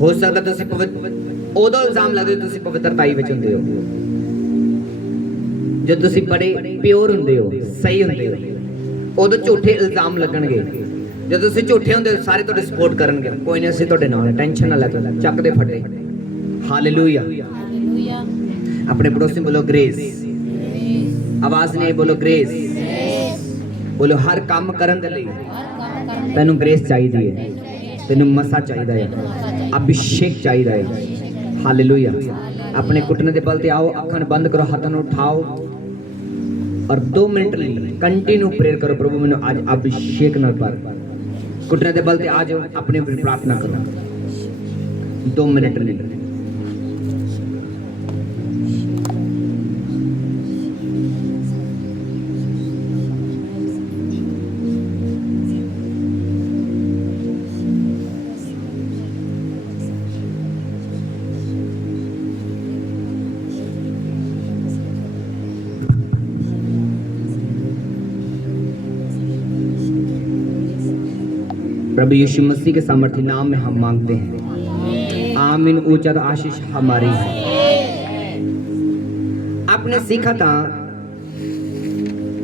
हो सकता तुसीं उदों इल्जाम लगदे तुसीं पवित्रताई विच हुंदे हो, जो तुसीं बड़े प्योर हुंदे हो, सही हुंदे हो, उदों झूठे इल्जाम लगणगे। जब तुसीं झूठे हुंदे हो सारे तुहाडी सपोर्ट करनगे, कोई नहीं असीं तुहाडे नाल, टेंशन ना लै, चक दे फटे। हालेलुया। अपने पड़ोसी बोलो ग्रेस, आवाज नहीं, बोलो ग्रेस, बोलो हर काम करन दे लई तैनूं ग्रेस चाहिदी है, तैनूं मसा चाहिदा है, अभिषेक चाहिदा है। हालेलुया। अपने घुटने दे बल ते आओ, अखां बंद करो, हाथां नूं उठाओ और 2 मिनट लई कंटिन्यू प्रेयर करो, प्रभु मैनूं आज अभिषेक नाल भर। घुटने दे बल ते आ जाओ, अपनी प्रार्थना करो 2 मिनट लई। प्रभु यीशु मसीह के सामर्थ्य नाम में हम मांगते हैं, आमीन। ऊंचा तो आशीष हमारी है। आपने सीखा था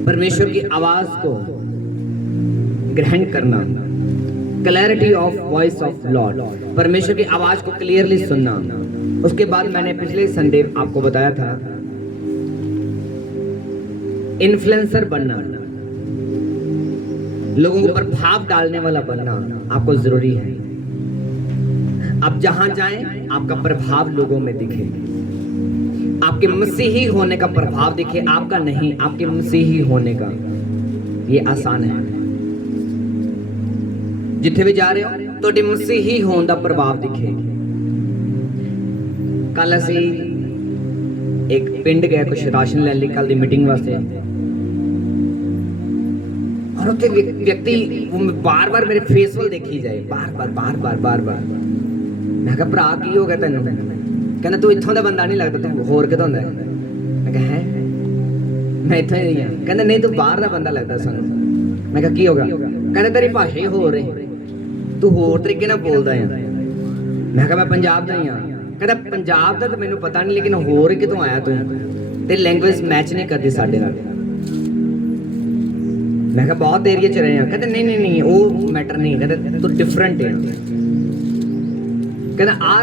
परमेश्वर की आवाज को ग्रहण करना, clarity of voice of Lord, परमेश्वर की आवाज को क्लियरली सुनना। उसके बाद मैंने पिछले संडे आपको बताया था इन्फ्लुएंसर बनना, लोगों को प्रभाव डालने वाला बनना आपको जरूरी है। आप जहां जाएं आपका प्रभाव लोगों में दिखे, आपके मसीही होने का प्रभाव दिखे, आपका नहीं, आपके मसीही होने का। ये आसान है। जिथे भी जा रहे हो तो मसीही होने का प्रभाव दिखे। कल असी एक पिंड गए कुछ राशन लैन लई, कल दी मीटिंग वास्ते, और उत्थे व्यक्ति बार बार मेरे फेस वल देखी जाए, बार बार बार बार बार बार। मैं कहा भरा की हो गया तेन? कहना तू इत्थों का बंदा नहीं लगता, तू होर कितों दा? मैं कहा है मैं इत्थों ही हाँ। कहना नहीं तू बाहर का बंदा लगता सानू। मैं कहा की होगा? कहना तेरी भाषा ही होर है, तू होर तरीके नाल बोलदा है। मैं कहा मैं पंजाब दा ही हाँ। कहता पंजाब दा तो मैनू पता नहीं, लेकिन होर कितों आया तू? तेरी लैंग्वेज मैच नहीं करती साडे नाल। मैं कहा बहुत एरिया च रहे हैं। कहते नहीं नहीं नहीं वो मैटर नहीं, कहते तू डिफरेंट है। कहना आ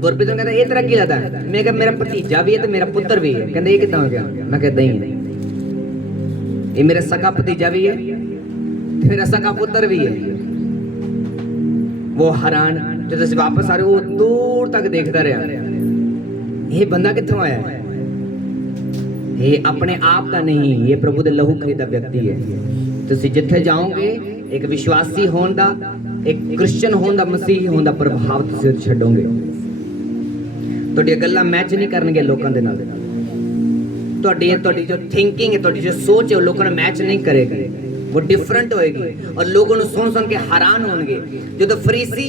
गुरप्रीत कहता ये तेरा की लगता है? मैं कहा मेरा भतीजा भी है तो मेरा पुत्र भी है। कहते ये कितना हो गया? मैं कहता ही है, ये मेरा सका भतीजा भी है, मेरा सका पुत्र भी है। वो हैरान, जब ਅਸੀਂ वापस आ रहे वो दूर तक देखता रहा, ये बंदा कित्थों आया है? ये अपने आप का नहीं, ये प्रभु दे लहू खरीदा व्यक्ति है। तुसीं जिथे जाओगे एक विश्वासी होने का, एक क्रिश्चियन होने का, मसीही होने का प्रभाव तुसीं छड्डोगे। तुहाडीआं गल्लां मैच नहीं करनगे लोकां दे नाल। ਤੁਹਾਡੀ ਜੋ ਥਿੰਕਿੰਗ ਹੈ, ਤੁਹਾਡੀ ਜੋ ਸੋਚ ਹੈ, ਉਹ ਲੋਕਾਂ ਨਾਲ ਮੈਚ ਨਹੀਂ ਕਰੇਗੀ, वो डिफरेंट होएगी और लोगों ਨੂੰ ਸੁਣ ਕੇ ਹੈਰਾਨ ਹੋਣਗੇ। ਜਦੋਂ ਫਰੀਸੀ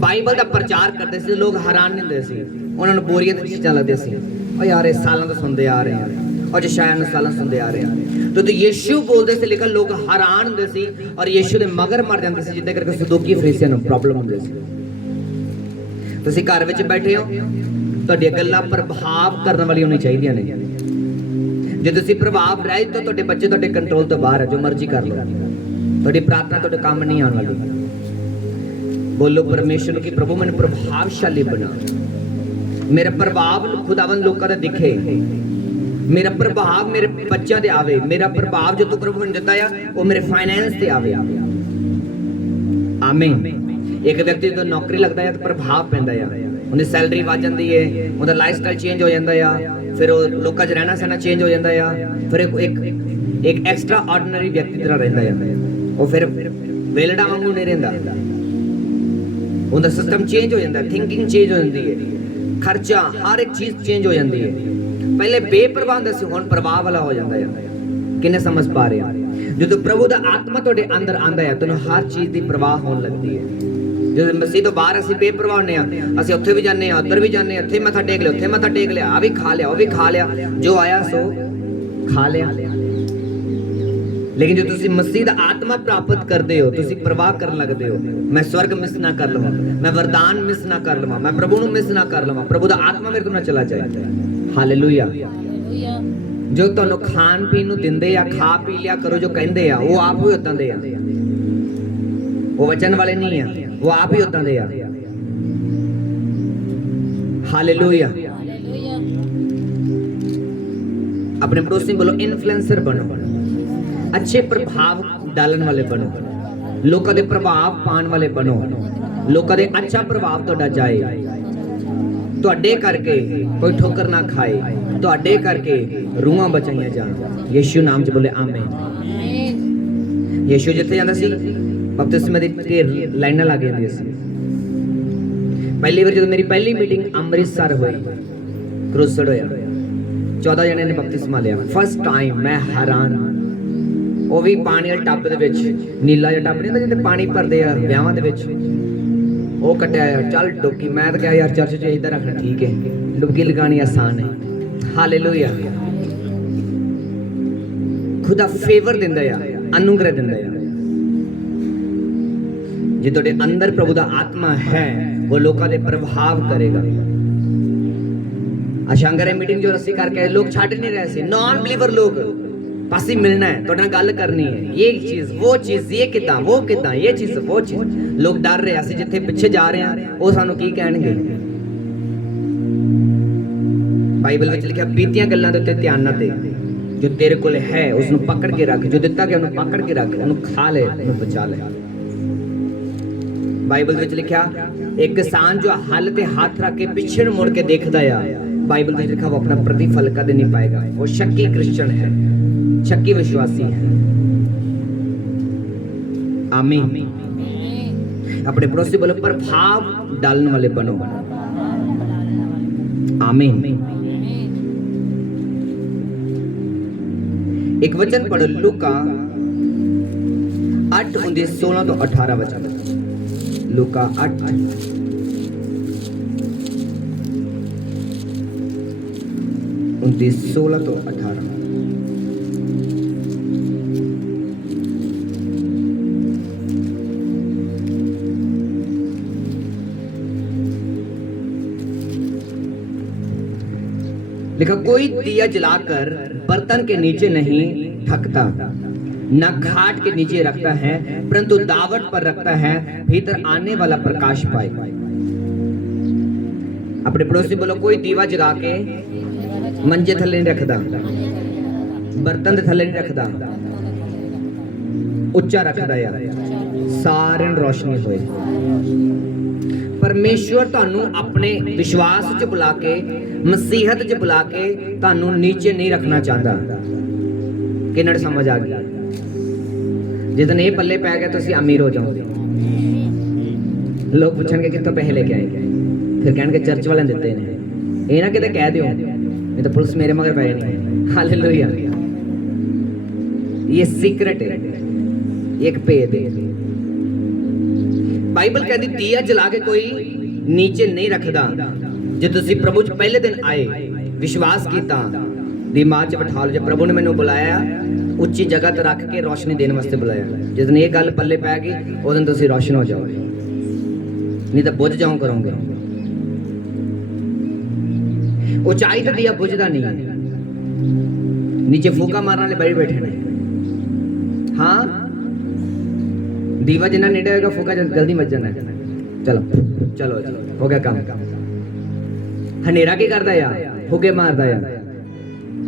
ਬਾਈਬਲ ਦਾ ਪ੍ਰਚਾਰ ਕਰਦੇ ਸੀ, ਲੋਕ ਹੈਰਾਨ ਨਹੀਂ ਹੁੰਦੇ ਸੀ, ਉਹਨਾਂ ਨੂੰ ਬੋਰੀਅਤ ਦੀਆਂ ਚੀਜ਼ਾਂ ਲੱਗਦੇ ਸੀ। ਉਹ ਯਾਰ ਇਹ ਸਾਲਾਂ ਤੋਂ ਸੁਣਦੇ ਆ ਰਹੇ ਆ, और यशायाह ਨੂੰ ਸਾਲਾਂ ਸੁਣਦੇ ਆ ਰਹੇ ਆ। तो ਯੀਸ਼ੂ ਬੋਲਦੇ ਸੀ, ਲੇਕਿਨ ਲੋਕ ਹੈਰਾਨ ਹੁੰਦੇ ਸੀ ਔਰ ਯੀਸ਼ੂ ਦੇ ਮਗਰ ਮਰ ਜਾਂਦੇ ਸੀ, ਜਿੱਦਾਂ ਕਰਕੇ ਸਦੂਕੀ ਫਰੀਸੀਆਂ ਨੂੰ ਪ੍ਰੋਬਲਮ ਹੁੰਦੀ ਸੀ। ਤੁਸੀਂ ਘਰ ਵਿੱਚ ਬੈਠੇ ਹੋ, ਤੁਹਾਡੀਆਂ ਗੱਲਾਂ ਪ੍ਰਭਾਵ ਕਰਨ ਵਾਲੀਆਂ ਹੋਣੀ ਚਾਹੀਦੀਆਂ ਨੇ। ਜੇ ਤੁਸੀਂ ਪ੍ਰਭਾਵ ਰਹਿਤ ਤੋਂ ਤੁਹਾਡੇ ਬੱਚੇ ਤੁਹਾਡੇ ਕੰਟਰੋਲ ਤੋਂ ਬਾਹਰ ਹੈ, ਜੋ ਮਰਜ਼ੀ ਕਰ ਲਓ, ਤੁਹਾਡੀ ਪ੍ਰਾਰਥਨਾ ਤੁਹਾਡੇ ਕੰਮ ਨਹੀਂ ਆਉਣ ਵਾਲੀ। ਬੋਲੋ ਪਰਮੇਸ਼ਰ ਨੂੰ ਕਿ ਪ੍ਰਭੂ ਮੈਨੂੰ ਪ੍ਰਭਾਵਸ਼ਾਲੀ ਬਣਾ, ਮੇਰਾ ਪ੍ਰਭਾਵ ਖੁਦਾਵੰਦ ਲੋਕਾਂ ਦਾ ਦਿਖੇ, ਮੇਰਾ ਪ੍ਰਭਾਵ ਮੇਰੇ ਬੱਚਿਆਂ ਤੇ ਆਵੇ, ਮੇਰਾ ਪ੍ਰਭਾਵ ਜੋ ਤੂੰ ਪ੍ਰਭੂ ਨੇ ਦਿੱਤਾ ਆ ਉਹ ਮੇਰੇ ਫਾਈਨੈਂਸ ਤੇ ਆਵੇ। ਆਮੀਨ। ਇੱਕ ਵਿਅਕਤੀ ਜਦੋਂ ਨੌਕਰੀ ਲੱਗਦਾ ਹੈ ਤਾਂ ਪ੍ਰਭਾਵ ਪੈਂਦਾ ਆ, ਉਹਦੀ ਸੈਲਰੀ ਵੱਧ ਜਾਂਦੀ ਹੈ, ਉਹਦਾ ਲਾਈਫ ਸਟਾਈਲ ਚੇਂਜ ਹੋ ਜਾਂਦਾ ਆ, ਫਿਰ ਉਹ ਲੋਕਾਂ 'ਚ ਰਹਿਣਾ ਸਹਿਣਾ ਚੇਂਜ ਹੋ ਜਾਂਦਾ ਆ, ਫਿਰ ਇੱਕ ਐਕਸਟਰਾ ਆਰਡੀਨਰੀ ਵਿਅਕਤੀ ਤਰ੍ਹਾਂ ਰਹਿੰਦਾ ਆ, ਉਹ ਫਿਰ ਵੇਲੜਾ ਵਾਂਗੂ ਨਹੀਂ ਰਹਿੰਦਾ, ਉਹਦਾ ਸਿਸਟਮ ਚੇਂਜ ਹੋ ਜਾਂਦਾ, ਥਿੰਕਿੰਗ ਚੇਂਜ ਹੋ ਜਾਂਦੀ ਹੈ, ਖਰਚਾ ਹਰ ਇੱਕ ਚੀਜ਼ ਚੇਂਜ ਹੋ ਜਾਂਦੀ ਹੈ। ਪਹਿਲੇ ਬੇਪਰਵਾਹ ਹੁੰਦਾ ਸੀ, ਹੁਣ ਪ੍ਰਭਾਵ ਵਾਲਾ ਹੋ ਜਾਂਦਾ ਆ। ਕਿੰਨੇ ਸਮਝ ਪਾ ਰਹੇ ਆ? ਜਦੋਂ ਪ੍ਰਭੂ ਦਾ ਆਤਮਾ ਤੁਹਾਡੇ ਅੰਦਰ ਆਂਦਾ ਹੈ, ਤੁਹਾਨੂੰ ਹਰ ਚੀਜ਼ ਦੀ ਪ੍ਰਵਾਹ ਹੋਣ ਲੱਗਦੀ ਹੈ। ਜਦੋਂ ਮਸੀਹ ਤੋਂ ਬਾਹਰ ਅਸੀਂ ਬੇਪਰਵਾਹ ਹੁੰਦੇ ਆ, ਅਸੀਂ ਉੱਥੇ ਵੀ ਜਾਂਦੇ ਆ, ਉੱਧਰ ਵੀ ਜਾਂਦੇ ਆ, ਇੱਥੇ ਮੱਥਾ ਟੇਕ ਲਿਆ, ਉੱਥੇ ਮੱਥਾ ਟੇਕ ਲਿਆ, ਆ ਵੀ ਖਾ ਲਿਆ, ਉਹ ਵੀ ਖਾ ਲਿਆ, ਜੋ ਆਇਆ ਸੋ ਖਾ ਲਿਆ। ਲੇਕਿਨ ਜੇ ਤੁਸੀਂ ਮਸੀਹ ਦਾ ਆਤਮਾ ਪ੍ਰਾਪਤ ਕਰਦੇ ਹੋ, ਤੁਸੀਂ ਪ੍ਰਵਾਹ ਕਰਨ ਲੱਗਦੇ ਹੋ, ਮੈਂ ਸਵਰਗ ਮਿਸ ਨਾ ਕਰ ਲਵਾਂ, ਮੈਂ ਵਰਦਾਨ ਮਿਸ ਨਾ ਕਰ ਲਵਾਂ, ਮੈਂ ਪ੍ਰਭੂ ਨੂੰ ਮਿਸ ਨਾ ਕਰ ਲਵਾਂ, ਪ੍ਰਭੂ ਦਾ ਆਤਮਾ ਮੇਰੇ ਤੋਂ ਨਾ ਚਲਾ ਜਾਏ। ਹਾਲੇਲੂਇਆ। ਜੋ ਤੁਹਾਨੂੰ ਖਾਣ ਪੀਣ ਨੂੰ ਦਿੰਦੇ ਆ, ਖਾ ਪੀ ਲਿਆ ਕਰੋ ਜੋ ਕਹਿੰਦੇ ਆ, ਉਹ ਆਪ ਵੀ ਉਦਾਂ ਦੇ ਆ, ਉਹ ਵਚਨ ਵਾਲੇ ਨਹੀਂ ਆ, ਉਹ ਆਪ ਹੀ ਉਦਾਂ ਦੇ ਆ। ਹਾਲੇਲੂਇਆ। अपने पड़ोसी बोलो इन्फ्लुएंसर बनो, अच्छे प्रभाव डालने वाले बनो, लोगों के प्रभाव पाने वाले बनो, लोगों के अच्छा प्रभाव तोड़ा जाए, ਤੁਹਾਡੇ ਕਰਕੇ ਕੋਈ ਠੋਕਰ ਨਾ ਖਾਏ, ਤੁਹਾਡੇ ਕਰਕੇ ਰੂਹਾਂ ਬਚਾਈਆਂ ਜਾਣ। ਯੀਸ਼ੂ ਨਾਮ 'ਚ ਬੋਲੇ ਆਮੀਨ। ਯੀਸ਼ੂ ਜਿੱਥੇ ਜਾਂਦਾ ਸੀ ਬਪਤਿਸਮੇ ਦੇ ਢੇਰ ਲਾਈਨਾਂ ਲੱਗ ਜਾਂਦੀਆਂ ਸੀ। ਪਹਿਲੀ ਵਾਰ ਜਦੋਂ ਮੇਰੀ ਪਹਿਲੀ ਮੀਟਿੰਗ ਅੰਮ੍ਰਿਤਸਰ ਹੋਈ, ਕਰੂਸਡ ਹੋਇਆ, 14 ਜਣੇ ਨੇ ਬਪਤਿਸਮਾ ਲਿਆ। ਫਸਟ ਟਾਈਮ ਮੈਂ ਹੈਰਾਨ, ਉਹ ਵੀ ਪਾਣੀ ਵਾਲੇ ਟੱਬ ਦੇ ਵਿੱਚ, ਨੀਲਾ ਜਿਹਾ ਟੱਬ ਨਹੀਂ ਹੁੰਦਾ ਜਿੱਥੇ ਪਾਣੀ ਭਰਦੇ ਆ ਵਿਆਹਾਂ ਦੇ ਵਿੱਚ, ਉਹ ਕੱਟਿਆ ਆ। ਚੱਲ ਡੁਬਕੀ, ਮੈਂ ਤਾਂ ਕਿਹਾ ਯਾਰ ਚਰਚ 'ਚ ਇੱਦਾਂ ਰੱਖਣਾ ਠੀਕ ਹੈ, ਡੁਬਕੀ ਲਗਾਣੀ ਆਸਾਨ ਹੈ। ਹਾਲੇਲੂਇਆ। ਖੁਦਾ ਫੇਵਰ ਦਿੰਦਾ ਆ, ਅਨੁਗ੍ਰਹ ਦਿੰਦਾ ਆ। ਜੇ ਤੁਹਾਡੇ ਅੰਦਰ ਪ੍ਰਭੂ ਦਾ ਆਤਮਾ ਹੈ, ਉਹ ਲੋਕਾਂ ਦੇ ਪ੍ਰਭਾਵ ਕਰੇਗਾ। ਅਸ਼ੰਗਰੇ ਮੀਟਿੰਗ ਜੋ ਅਸੀਂ ਕਰਕੇ ਲੋਕ ਛੱਡ ਨਹੀਂ ਰਹੇ ਸੀ, ਨॉन ਬਿਲੀਵਰ ਲੋਕ ਪਾਸੇ ਮਿਲਣਾ ਹੈ, ਤੁਹਾਡੇ ਨਾਲ ਗੱਲ ਕਰਨੀ ਹੈ, ਇਹ ਚੀਜ਼ ਉਹ ਚੀਜ਼, ਇਹ ਕਿਦਾਂ ਉਹ ਕਿਦਾਂ, ਇਹ ਚੀਜ਼ ਉਹ ਚੀਜ਼। ਲੋਕ ਡਰ ਰਹੇ, ਅਸੀਂ ਜਿੱਥੇ ਪਿੱਛੇ ਜਾ ਰਹੇ ਹਾਂ ਉਹ ਸਾਨੂੰ ਕੀ ਕਹਿਣਗੇ। ਬਾਈਬਲ ਵਿੱਚ ਲਿਖਿਆ ਬੀਤੀਆਂ ਗੱਲਾਂ ਦੇ ਉੱਤੇ ਧਿਆਨ ਨਾ ਦੇ, ਜੋ ਤੇਰੇ ਕੋਲ ਹੈ ਉਸ ਨੂੰ ਪਕੜ ਕੇ ਰੱਖ, ਜੋ ਦਿੱਤਾ ਗਿਆ ਉਹਨੂੰ ਪਕੜ ਕੇ ਰੱਖ, ਉਹਨੂੰ ਖਾ ਲੈ, ਉਹਨੂੰ ਬਚਾ ਲੈ। ਬਾਈਬਲ ਵਿੱਚ ਲਿਖਿਆ ਇੱਕ ਕਿਸਾਨ ਜੋ ਹੱਲ ਤੇ ਹੱਥ ਰੱਖ ਕੇ ਪਿੱਛੇ ਨੂੰ ਮੁੜ ਕੇ ਦੇਖਦਾ ਆ, ਬਾਈਬਲ ਵਿੱਚ ਲਿਖਾ ਉਹ ਆਪਣਾ ਪ੍ਰਤੀਫਲ ਕਦੇ ਨਹੀਂ ਪਾਏਗਾ। ਉਹ ਸ਼ੱਕੀ ਕ੍ਰਿਸਚਨ ਹੈ, शक्की विश्वासी है। आमीन। अपने पड़ोसी बोलो प्रभाव डालने वाले बनो। आमीन। एक वचन पढ़ो, लूका 8 19 16 तो 18 वचन। लूका 8 19 16 तो 18। लिखा कोई दिया जलाकर बर्तन के नीचे नहीं ढकता, न खाट के नीचे रखता है, परंतु दावत पर रखता है, भीतर आने वाला प्रकाश पाए। अपने पड़ोसी बोलो कोई दीवा जगा के मंजे थले नहीं रखता, बर्तन दे थले नहीं रखता, उच्चा रखता यार, सारे रोशनी होए। परमेश्वर ਤੁਹਾਨੂੰ ਆਪਣੇ ਵਿਸ਼ਵਾਸ 'ਚ ਬੁਲਾ ਕੇ, ਮਸੀਹਤ 'ਚ ਬੁਲਾ ਕੇ ਤੁਹਾਨੂੰ ਨੀਚੇ ਨਹੀਂ ਰੱਖਣਾ ਚਾਹੁੰਦਾ। ਕਿੰਨਾ ਸਮਝ ਆ ਗਈ? ਜਦੋਂ ਇਹ ਪੱਲੇ ਪੈ ਗਿਆ ਤੁਸੀਂ ਅਮੀਰ ਹੋ ਜਾਓਗੇ। ਲੋਕ ਪੁੱਛਣਗੇ ਕਿੱਥੋਂ ਪੈਸੇ ਲੈ ਕੇ ਆਏ, ਫਿਰ ਕਹਿਣਗੇ ਚਰਚ ਵਾਲਿਆਂ ਨੇ ਦਿੱਤੇ ਨੇ। ਇਹ ਨਾ ਕਿਤੇ ਕਹਿ ਦਿਓ नहीं तो पुलिस मेरे मगर पै नहीं। हालेलुया। ये सीक्रेट है, एक भेद है। बाइबल कहती दिया जला के कोई नीचे नहीं रखदा। जो तुसी प्रभु च पहले दिन आए, विश्वास किया, दिमाग च बिठा लो, जब प्रभु ने मैंने बुलाया उच्ची जगह ते रख के रोशनी देने वास्ते बुलाया। जिस दिन ये गल पल्ले पै गई उस दिन तुसी रोशन हो जाओगे, नहीं तो बुझ जाओ करोगे। ऊंचाई तो दिया बुझदा नहीं है, नीचे फूका मारने वाले बड़े बैठे ने। हाँ, दीवा जिन्ना नेड़े होगा फूका जल्दी मच जाना है। चलो चलो हो गया काम। हनेरा की करता या फूके मारदा या,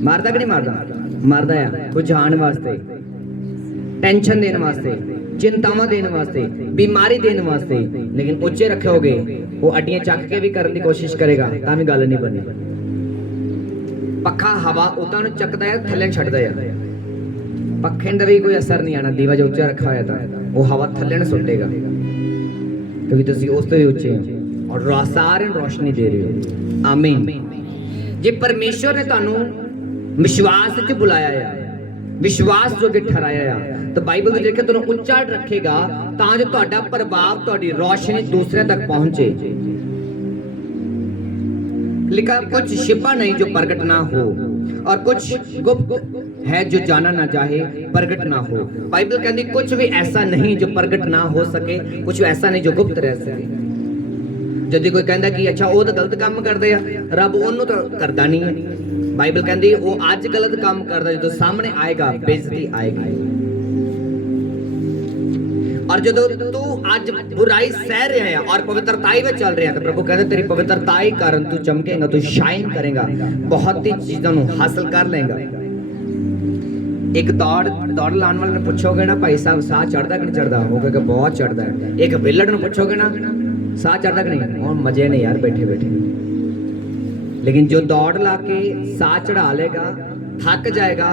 मारदा कि नहीं मारदा? मारदा या बुझाण वास्ते, टेंशन देने वास्ते, चिंतावां देने वास्ते, बीमारी देने वास्ते। लेकिन उच्चे रखोगे वो अड्डियां चक के भी करने की कोशिश करेगा तां भी गल नहीं बनी। पक्खा हवा उतां नूं चकदा है, थल्ले छड्डदा है। पखे का भी कोई असर नहीं आना। दीवा जो उच्चा रखा होया था वो हवा थल्ले न सुटेगा, क्योंकि तुसी उस तो भी उच्चे हो और सारे रोशनी दे रहे हो। आमीन। जे परमेश्वर ने तुहानू विश्वास च बुलाया है, विश्वास जो कि ठहराया है, तो बाइबल में लिखा तुहानू उच्चा रखेगा तां जो तुहाडा प्रभाव, तुहाडी रोशनी दूसरे तक पहुंचे। लिखा कुछ छिपा नहीं जो प्रगट ना हो, और कुछ गुप्त है जो जाना ना चाहे प्रगट ना हो। बाइबल कहती कुछ भी ऐसा नहीं जो प्रगट ना हो सके, कुछ ऐसा नहीं जो गुप्त रह सके। जदि कोई कहता कि अच्छा वो तो गलत काम करते हैं, रब उन्होंने तो करता नहीं है। बाइबल कहती वो अज गलत काम करता, जो सामने आएगा बेइज्जती आएगी। और जो तू आज बुराई सह रहा है और पवित्रताई में चल रहा है, तो प्रभु कहते तेरी पवित्रताई कारण तू चमकेगा, तू शाइन करेगा, बहुत ही चीजों को हासिल कर लेगा। एक दौड़ लाने वाले ने पूछोगे ना भाई साहब साह चढ़ता कि नहीं चढ़ता, वो कहेगा बहुत चढ़ता है। एक विलड़ ने पूछोगे ना साह चढ़ता कि नहीं, और मजे नहीं यार बैठे बैठे। लेकिन जो दौड़ ला के साह चढ़ा लेगा, थक जाएगा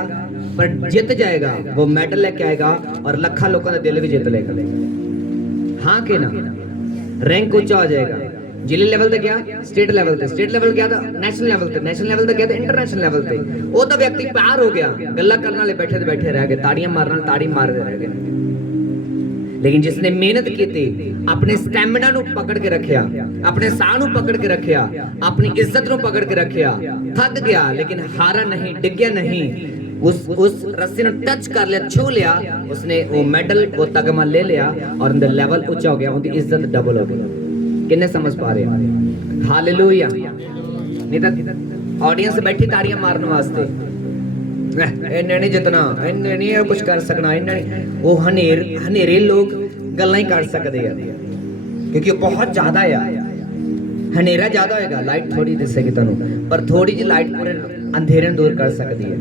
पर जित जाएगा, वो मेडल लेके आएगा और लखा लोगों का दिल भी जीत लेगा। हाँ के ना, रैंक ऊंचा हो जाएगा। जिले लेवल तक गया, स्टेट लेवल तक, स्टेट लेवल गया था नेशनल लेवल तक, नेशनल लेवल तक गया था इंटरनेशनल लेवल तक। वो तो व्यक्ति पार हो गया, गल्ला करने वाले बैठे बैठे रह गए, ताड़ियां मारने वाले ताड़ी मारते रह गए। लेकिन जिसने मेहनत की थी, अपने स्टैमिना नु पकड़ के रखिया, अपने साह नु पकड़ के रखिया, अपनी इज्जत नु पकड़ के रखिया, थक गया लेकिन हारा नहीं, डिग्या नहीं, उस रस्सी ने टच कर लिया, छू लिया, उसने वो मेडल, वो तगमा ले लिया और अंदर लेवल ऊंचा हो गया, उनकी इज्जत डबल हो गई। किन्ने समझ पा रहे हैं? हालेलुया। नहीं तो ऑडियंस बैठी ताड़ियां मारने वास्ते, इन्हें नहीं जितना, इन्हें नहीं कुछ कर सकना, इन्हें वो हनेरे लोग गल्ला ही कर सकते हैं, क्योंकि बहुत ज्यादा है, हनेरा ज्यादा होगा, लाइट थोड़ी दिसेगी तुहानू, पर थोड़ी जी लाइट पूरे अंधेरे दूर कर सकती है।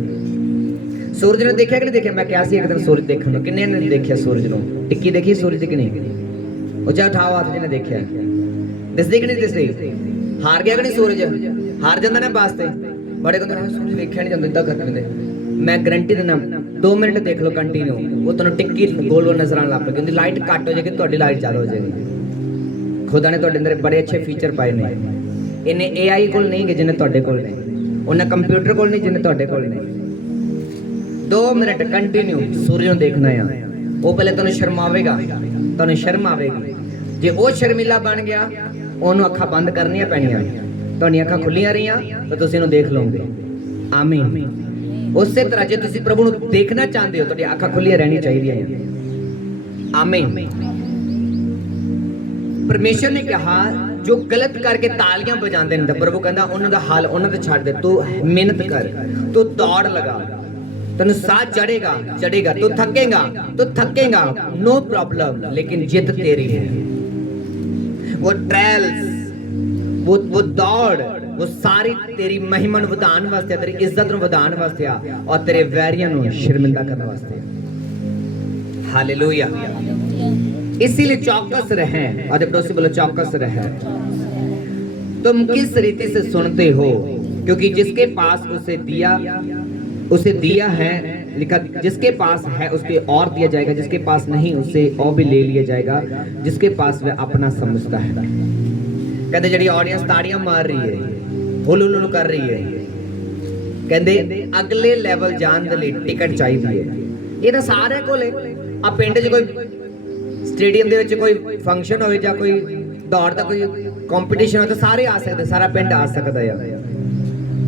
सूरज ने देखा कि नहीं देखा? मैं क्या सी एक दिन सूरज देखने, किन्ने ने देखा सूरज नु? टिक्की देखी सूरज की नहीं? उच्चा उठाओ हाथ जिन्हें देखा, दिसदी कि नहीं दिसदी? हार गया कि नहीं सूरज? हार जाता ना वास्ते बड़े को सूरज देखा नहीं जाता, इदा करते। मैं गारंटी देना 2 मिनट देख लो कंटिन्यू, वो तुहानू टिक्की गोल गोल नजर आने लग पे, क्योंकि लाइट घट हो जाएगी, तुहाडी लाइट ज्यादा हो जाएगी। खुदा ने तुहाडे अंदर बड़े अच्छे फीचर पाए ने, इन्हें AI कोल नहीं गे जिन्हें तुहाडे कोल ने, उन्हें कंप्यूटर कोल नहीं जिन्हें तुहाडे कोल ने। 2 मिनट कंटिन्यू सूरज नूं देखना है। वो पहले तुहानू शर्मावेगा, तुहानू शर्म आवेगी। जे वो शर्मिला बन गया, ओनू अखा बंद करनियां पैणियां, तुहाडीआं अखा खुलियां रहियां तो तुसीं इहनूं देख लोगे। आमीन। उसे तरह जे तुसीं प्रभु नूं देखना चाहते हो, तुहाडी अखा खुलियां रहनी चाहिए। आमीन। परमेश्वर ने कहा जो गलत करके तालियां बजाते हैं, तो प्रभु कहता उन्हां दा हाल उन्हां ते छड्ड दे, तू मेहनत कर, तू दौड़ लगा, तेन साथ चढ़ेगा चढ़ेगा, तू थकेगा तो थकेगा, नो प्रॉब्लम, लेकिन जिद तेरी है। वो ट्रायल्स, वो दौड़, वो सारी तेरी महिमा नूं वधाण वास्ते, तेरी इज्जत नूं वधाण वास्ते और तेरे वैरियां नूं शर्मिंदा करने वास्ते। हालेलुया। इसीलिए चौकस रहें, और पड़ोसी बोलो चौकस रहें। तुम किस रीति से सुनते हो, क्योंकि जिसके पास उसे दिया है, लिखा जिसके पास है उसके और दिया जाएगा, जिसके पास नहीं उससे और भी ले लिया जाएगा, जिसके पास वह अपना समझता है। कहते जड़ी ऑडियंस ताड़ियां मार रही है, हुलुलुल कर रही है, ਕਹਿੰਦੇ ਅਗਲੇ ਲੈਵਲ ਜਾਣ ਦੇ ਲਈ ਟਿਕਟ ਚਾਹੀਦੀ ਹੈ। ਇਹ ਤਾਂ ਸਾਰਿਆਂ ਕੋਲ ਹੈ। ਆ ਪਿੰਡ 'ਚ ਕੋਈ ਸਟੇਡੀਅਮ ਦੇ ਵਿੱਚ ਕੋਈ ਫੰਕਸ਼ਨ ਹੋਵੇ ਜਾਂ ਕੋਈ ਦੌੜ ਦਾ ਕੋਈ ਕੰਪੀਟੀਸ਼ਨ ਹੋਵੇ ਤਾਂ ਸਾਰੇ ਆ ਸਕਦੇ, ਸਾਰਾ ਪਿੰਡ ਆ ਸਕਦਾ ਆ।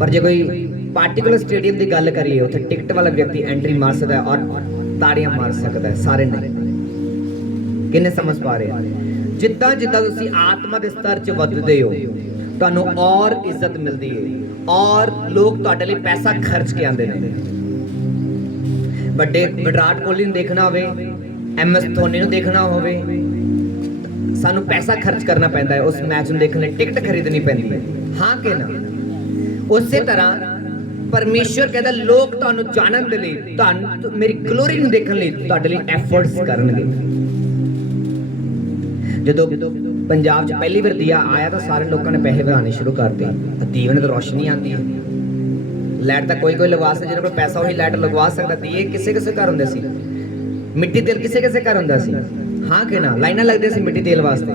ਪਰ ਜੇ ਕੋਈ ਪਾਰਟਿਕੂਲਰ ਸਟੇਡੀਅਮ ਦੀ ਗੱਲ ਕਰੀਏ, ਉੱਥੇ ਟਿਕਟ ਵਾਲਾ ਵਿਅਕਤੀ ਐਂਟਰੀ ਮਾਰ ਸਕਦਾ ਹੈ ਔਰ ਤਾੜੀਆਂ ਮਾਰ ਸਕਦਾ ਹੈ, ਸਾਰੇ ਨਹੀਂ। ਕਿੰਨੇ ਸਮਝ ਪਾ ਰਹੇ ਆ? ਜਿੱਦਾਂ ਜਿੱਦਾਂ ਤੁਸੀਂ ਆਤਮਾ ਦੇ ਸਤਰ 'ਚ ਵੱਧਦੇ ਹੋ, ਤੁਹਾਨੂੰ ਔਰ ਇੱਜ਼ਤ ਮਿਲਦੀ ਹੈ ਔਰ ਲੋਕ ਤੁਹਾਡੇ ਲਈ ਪੈਸਾ ਖਰਚ ਕੇ ਆਉਂਦੇ ਨੇ। ਵੱਡੇ ਵਿਰਾਟ ਕੋਹਲੀ ਨੂੰ ਦੇਖਣਾ ਹੋਵੇ, MS ਧੋਨੀ ਨੂੰ ਦੇਖਣਾ ਹੋਵੇ, ਸਾਨੂੰ ਪੈਸਾ ਖਰਚ ਕਰਨਾ ਪੈਂਦਾ ਹੈ। ਉਸ ਮੈਚ ਨੂੰ ਦੇਖਣ ਲਈ ਟਿਕਟ ਖਰੀਦਣੀ ਪੈਂਦੀ ਹੈ, ਹਾਂ ਕਿ ਨਾ? ਉਸੇ ਤਰ੍ਹਾਂ ਪਰਮੇਸ਼ਵਰ ਕਹਿੰਦਾ ਲੋਕ ਤੁਹਾਨੂੰ ਜਾਣਨ ਦੇ ਲਈ, ਤੁਹਾਨੂੰ ਮੇਰੀ ਗਲੋਰੀ ਨੂੰ ਦੇਖਣ ਲਈ ਤੁਹਾਡੇ ਲਈ ਐਫਰਟਸ ਕਰਨਗੇ। ਜਦੋਂ ਪੰਜਾਬ 'ਚ ਪਹਿਲੀ ਵਾਰ ਦੀਆ ਆਇਆ ਤਾਂ ਸਾਰੇ ਲੋਕਾਂ ਨੇ ਪੈਸੇ ਵਧਾਉਣੇ ਸ਼ੁਰੂ ਕਰਤੇ। ਦੀਵੇ ਨਾਲ ਤਾਂ ਰੋਸ਼ਨੀ ਆਉਂਦੀ ਹੈ, ਲਾਈਟ ਤਾਂ ਕੋਈ ਕੋਈ ਲਗਵਾ ਸਕਦਾ, ਜਿਹਦੇ ਕੋਲ ਪੈਸਾ ਉਹੀ ਲਾਈਟ ਲਗਵਾ ਸਕਦਾ। ਦੀਏ ਕਿਸੇ ਕਿਸੇ ਘਰ ਹੁੰਦੇ ਸੀ, ਮਿੱਟੀ ਤੇਲ ਕਿਸੇ ਕਿਸੇ ਘਰ ਹੁੰਦਾ ਸੀ, ਹਾਂ ਕਿ ਨਾ? ਲਾਈਨਾਂ ਲੱਗਦੀਆਂ ਸੀ ਮਿੱਟੀ ਤੇਲ ਵਾਸਤੇ।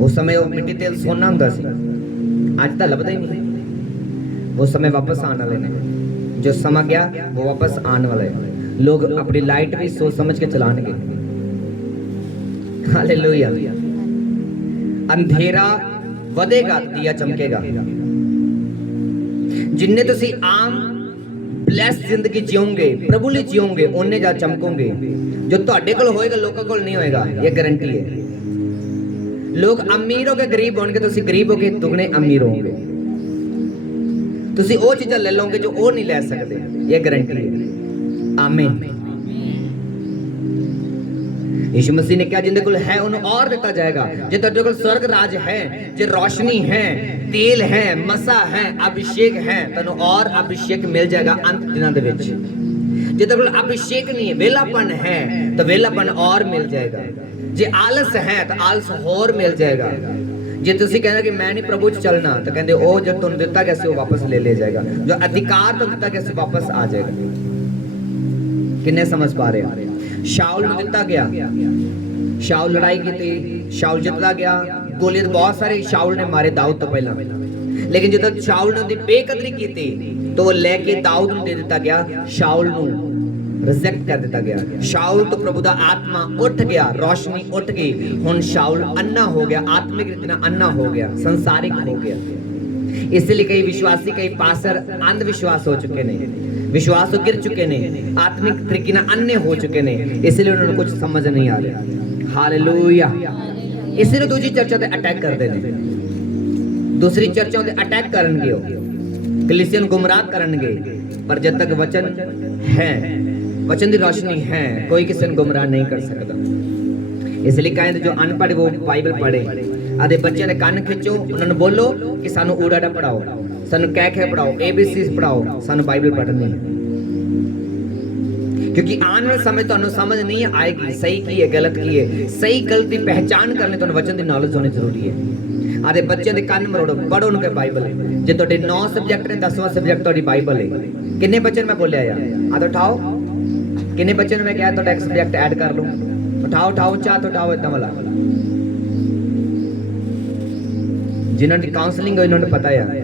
ਉਸ ਸਮੇਂ ਉਹ ਮਿੱਟੀ ਤੇਲ ਸੋਨਾ ਹੁੰਦਾ ਸੀ, ਅੱਜ ਤਾਂ ਲੱਭਦਾ ਹੀ ਨਹੀਂ। वो समय वापस आने वाले ने, जो समा गया वो वापस आने वाला है। लोग अपनी लाइट भी सोच समझ के चलाएंगे। हालेलुया। अंधेरा ਵਧੇਗਾ, दिया चमकेगा। जिन्ने तुसी आम ब्लेस जिंदगी जियोगे, प्रभु ਲਈ जियोगे, ਉਹਨੇ ਜਾ ਚਮਕੋਗੇ। जो ਤੁਹਾਡੇ ਕੋਲ ਹੋਏਗਾ ਲੋਕਾਂ ਕੋਲ ਨਹੀਂ ਹੋਏਗਾ, ਇਹ ਗਾਰੰਟੀ ਹੈ। ਲੋਕ ਅਮੀਰ ਹੋ ਕੇ ਗਰੀਬ ਹੋਣਗੇ, ਤੁਸੀਂ ਗਰੀਬ ਹੋ ਕੇ ਦੁਗਣੇ ਅਮੀਰ ਹੋਵੋਗੇ। ਤੁਸੀਂ ਉਹ ਚੀਜ਼ਾਂ ਲੈ ਲਓਗੇ ਜੋ ਉਹ ਨਹੀਂ ਲੈ ਸਕਦੇ, ਇਹ ਗਾਰੰਟੀ ਹੈ। ਆਮੀਨ। यीशु मसीह ने कहा जिंदे कोल है उन्हें और दिता जाएगा। जे तुहाडे कोल स्वर्ग राज है, जे रोशनी है, तेल है, मसा है, अभिषेक है, तैनूं और अभिषेक मिल जाएगा अंत दिनां दे विच। जे तुहाडे कोल अभिषेक नहीं है, वेलापन है, तो वेलापन और मिल जाएगा। जे आलस है तो आलस और मिल जाएगा। जे तुसी कहना कि मैं नहीं प्रभु च चलना, तो कहंदे ओ जो तुहानूं दिता गया सी वो वापस ले जाएगा। जो अधिकार तो दिता गया सी वापस आ जाएगा। किन्ने समझ पा रहे हो? शाऊल ਨੂੰ ਦਿੱਤਾ ਗਿਆ, शाऊल लड़ाई की थी, शाऊल जितता गया। गोलियत बहुत सारे शाऊल ने मारे दाऊद तो पहला, लेकिन जो शाऊल ने उनकी बेकदरी की थी तो वो लेके दाऊद ਨੂੰ ਦੇ ਦਿੱਤਾ ਗਿਆ, शाऊल ਨੂੰ रिजेक्ट कर दिता गया। शाऊल तो प्रभु दा आत्मा उठ गया, रोशनी उठ गई। हुण शाऊल अन्ना हो गया, आत्मिक रीति नाल अन्ना हो गया, संसारिक हो गया। इसलिए कई विश्वासी, कई पासर अंधविश्वास हो चुके ने, विश्वास तो गिर चुके ने, आत्मिक तरीके नाल अन्ने हो चुके ने, इसलिए उन्होंने कुछ समझ नहीं आ रहा। हालेलुया। इसलिए दूसरी चर्चा ते अटैक करते ने, दूसरी चर्चाओं ते अटैक करनगे, कलीसिया नूं गुमराह करनगे। पर जब तक वचन है, वचन की रोशनी है, कोई किसी को गुमराह नहीं कर सकता। इसलिए कहते जो अनपढ़ वो बाइबल पढ़े, आदे बच्चों के कान खिंचो, उन्होंने बोलो कि सानू ऊड़ा पढ़ाओ, सानू कह पढ़ाओ, ABC पढ़ाओ, सानू बाइबल पढ़नी है। क्योंकि आने वाले समय तुहानू समझ नहीं आएगी सही की है गलत की है। सही गलत की पहचान करने तुहानू वचन की नॉलेज होनी जरूरी है। आदे बच्चों के कान मरोड़ो, पढ़ो उनके बाइबल। जे तुहाडे 9 सब्जेक्ट ने, 10वां सब्जेक्ट तुहाडी बाइबल है। किन्ने बच्चे मैं बोलिया यार, आ तो उठाओ। किन्ने बच्चे मैं कहा तुहाडा एक सब्जेक्ट ऐड कर लो, उठाओ उठाओ, चाह तो उठाओ। इतना वाला जिन्होंने काउंसलिंग हुई उन्होंने पता है,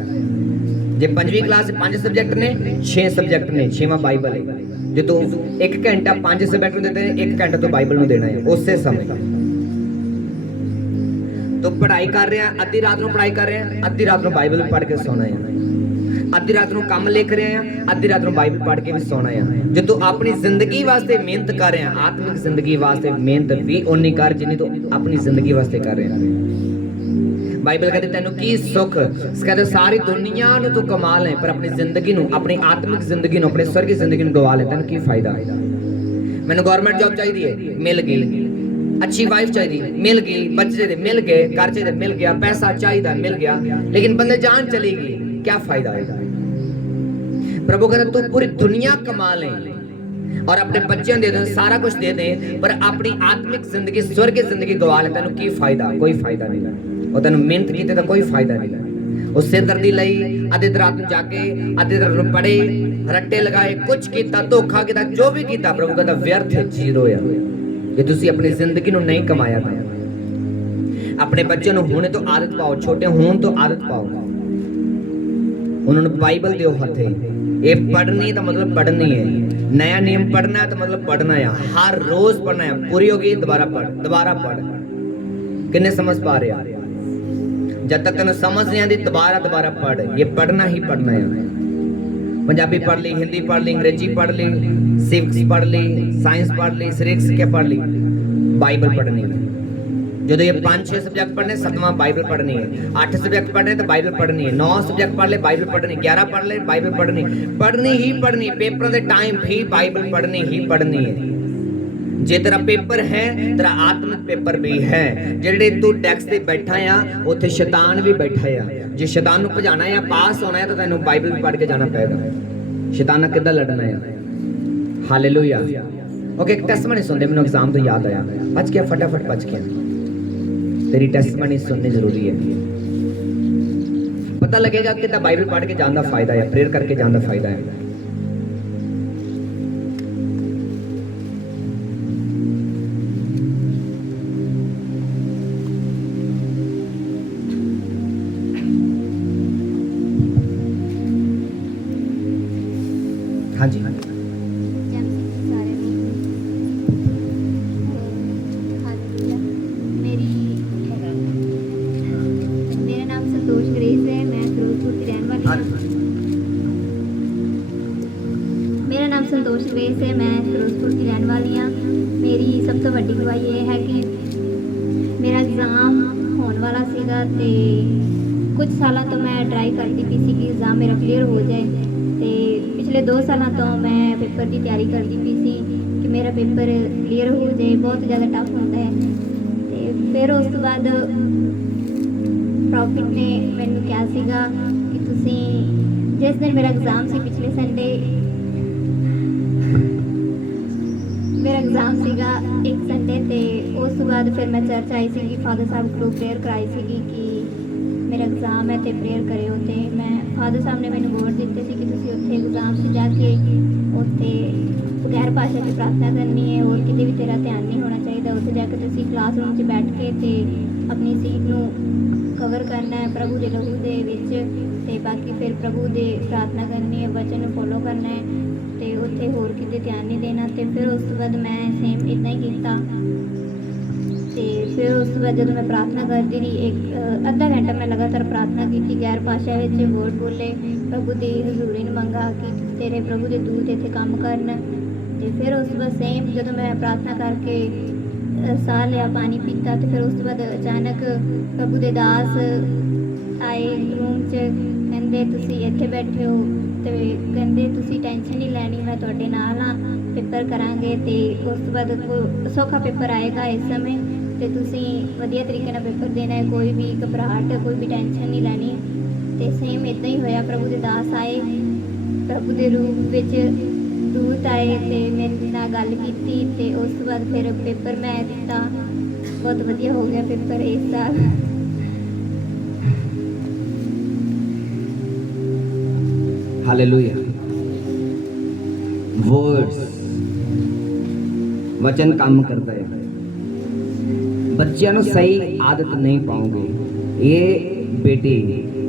जे 5वीं क्लास 5 सब्जेक्ट ने, 6 सब्जेक्ट ने, 6वां बाइबल है। जो तू 1 घंटा 5 सब्जेक्ट में देते हैं, 1 घंटा तो बाइबल में देना है उस समय। तो पढ़ाई कर रहे हैं, अद्धी रात को पढ़ाई कर रहे हैं, अद्धी रात को बाइबल पढ़ के सोना है। अद्धी रात को काम लिख रहे हैं, अद्धी रात को बाइबल पढ़ के भी सोना है। जो तू अपनी जिंदगी वास्ते मेहनत कर रहे हैं, आत्मिक जिंदगी वास्ते मेहनत भी उन्नी कर जिन्नी तू अपनी जिंदगी वास्ते कर रहे हैं। बाइबल कहते तेनू की सुख, कहते सारी दुनिया नू तू कमा ले, पर अपनी जिंदगी नू, अपनी आत्मिक जिंदगी नू, अपनी स्वर्गीय जिंदगी नू गवा ले, तेनू की फायदा? मैनू गवर्नमेंट जॉब चाहिए, मिल गई। अच्छी वाइफ चाहिए, मिल गई। बच्चे दे मिल गए, घर चाहिए मिल गया, पैसा चाहिए मिल गया, लेकिन बंदे जान चली गई, क्या फायदा होगा? प्रभु कहता तू पूरी दुनिया कमा ले और अपने बच्चों दे दे, सारा कुछ दे दे, पर अपनी आत्मिक जिंदगी, स्वर्गीय जिंदगी गवा ले, तेनू की फायदा? कोई फायदा नहीं। और तेनू मेहनत की तो कोई फायदा नहीं। उस सिरदर्दी लई अद्धे रात में जाके, अद्धे रात पढ़े, रट्टे लगाए, कुछ किया, धोखा किया, जो भी किया, प्रभु कहता व्यर्थ जीरो है। जे तुसी अपनी जिंदगी नू नहीं कमाया था। अपने बच्चों नू हुणे तो आदत पाओ, छोटे होण तो आदत पाओ। उन्होंने बाइबल दियो हथे, ये पढ़नी तो मतलब पढ़नी है, नया नियम पढ़ना है तो मतलब पढ़ना है, हर रोज पढ़ना है, पूरी होगी दोबारा पढ़। किन्ने समझ पा रहे हैं? जब तक तेन समझ नहीं आती दोबारा पढ़, ये पढ़ना ही पढ़ना है। पंजाबी पढ़ ली, हिंदी पढ़ ली, अंग्रेजी पढ़ ली, सिविक्स पढ़ ली, साइंस पढ़ ली, सिरिक्स क्या पढ़ ली, बाइबल पढ़नी है। जो ये 5-6 सब्जेक्ट पढ़ने, 7वां बाइबल पढ़नी है, 8 सब्जेक्ट पढ़ने तो बाइबल पढ़नी है, 9 सब्जेक्ट पढ़ ले बाइबल पढ़नी, 11 पढ़ ले बाइबल पढ़नी ही पढ़नी, पेपर के टाइम भी बाइबल पढ़नी ही पढ़नी है। जे तेरा पेपर है, तेरा आत्मिक पेपर भी है। जेड़े तू डेस्क ते बैठा आ, उत्थे शैतान भी बैठा आ। जे शैतान नूं भजाना है, पास होना है, तो तैनूं बाइबल भी पढ़ के जाना पड़ेगा। शैतान नाल किद्दां लड़ना है? हालेलुया। ओके, एक टेस्टमनी सुनदे मैनूं एग्जाम तो याद आया, बच गया, फटाफट बच गया। तेरी टेस्टमनी सुननी जरूरी है, पता लगेगा कि बाइबल पढ़ के जान दा फायदा है, प्रेयर करके जान दा फायदा है। हाँ जी, मेरा नाम संतोष ग्रेस है, मैं फिरोजपुर की रहने वाली हूँ। मेरा नाम संतोष ग्रेस है, मैं फिरोजपुर की रहने वाली हाँ। मेरी सब तो वड्डी गवाही ये है कि मेरा एग्ज़ाम होने वाला सीगा ते कुछ सालों तो मैं ट्राई करती पी सी कि एग्ज़ाम मेरा क्लीयर हो जाए। ते पिछले 2 सालों तो मैं पेपर की तैयारी करती पी सी कि मेरा पेपर क्लीयर हो जाए, बहुत ज़्यादा टफ होता है। तो फिर उस तो बाद प्रॉफिट ने मैंने कहा सीगा कि तुसी जिस दिन मेरा एग्ज़ाम से पिछले संडे मेरा एग्ज़ाम सीगा एक संडे ते उस तो बाद फिर मैं चर्च आई सी, फादर साहब को प्रेयर कराई सी कि मेरा एग्ज़ाम है तो प्रेयर करियो। तो मैं फादर साहब ने मैंने वर्ड दिते सी कि तुसी उत्थे एग्ज़ाम से जाके उत्थे बगैर भाषा की प्रार्थना करनी है और किते भी तेरा ध्यान नहीं होना चाहिए। उत्थे जाके तुसी क्लासरूम 'च बैठ के ते अपनी सीट नूं कवर करना है प्रभु के लहू दे विच, ते बाकी फिर प्रभु दे प्रार्थना करनी है, वचन फॉलो करना है, तो उत्थे होर किते ध्यान नहीं देना। तो फिर उस तो बाद मैं सेम इतना ही किया। तो फिर उस तो बाद जब मैं प्रार्थना करती रही, एक अद्धा घंटा मैं लगातार प्रार्थना की, गैर भाषा में वर्ड बोले, प्रभु की हजूरी ने मंगा कि तेरे प्रभु के दूत इतने काम करन। तो फिर उस बाद सेम जब मैं प्रार्थना करके साह लिया, पानी पीता, तो फिर उस बाद अचानक प्रभु के दास आए रूम च, कहते तुसी इत्थे बैठे हो, तो कहते तुसी टेंशन नहीं लैनी, मैं तुहाडे नाल हाँ, पेपर करांगे। तो उस तो बाद सौखा पेपर आएगा इस समय, तो तुसी वधिया तरीके नाल पेपर देना है, कोई भी घबराहट कोई भी टेंशन नहीं लैनी। तो सेम इदां ही होया, प्रभु के दास आए, प्रभु के रूप विच दूत आए, तो मेरे नाल गल कीती, ते उस तो बाद फिर पेपर मैं दिता, बहुत वधिया हो गया पेपर इस साल। हालेलुया। वर्ड्स, वचन काम करता है। बच्चों को सही आदत नहीं पाओगे। ये बेटी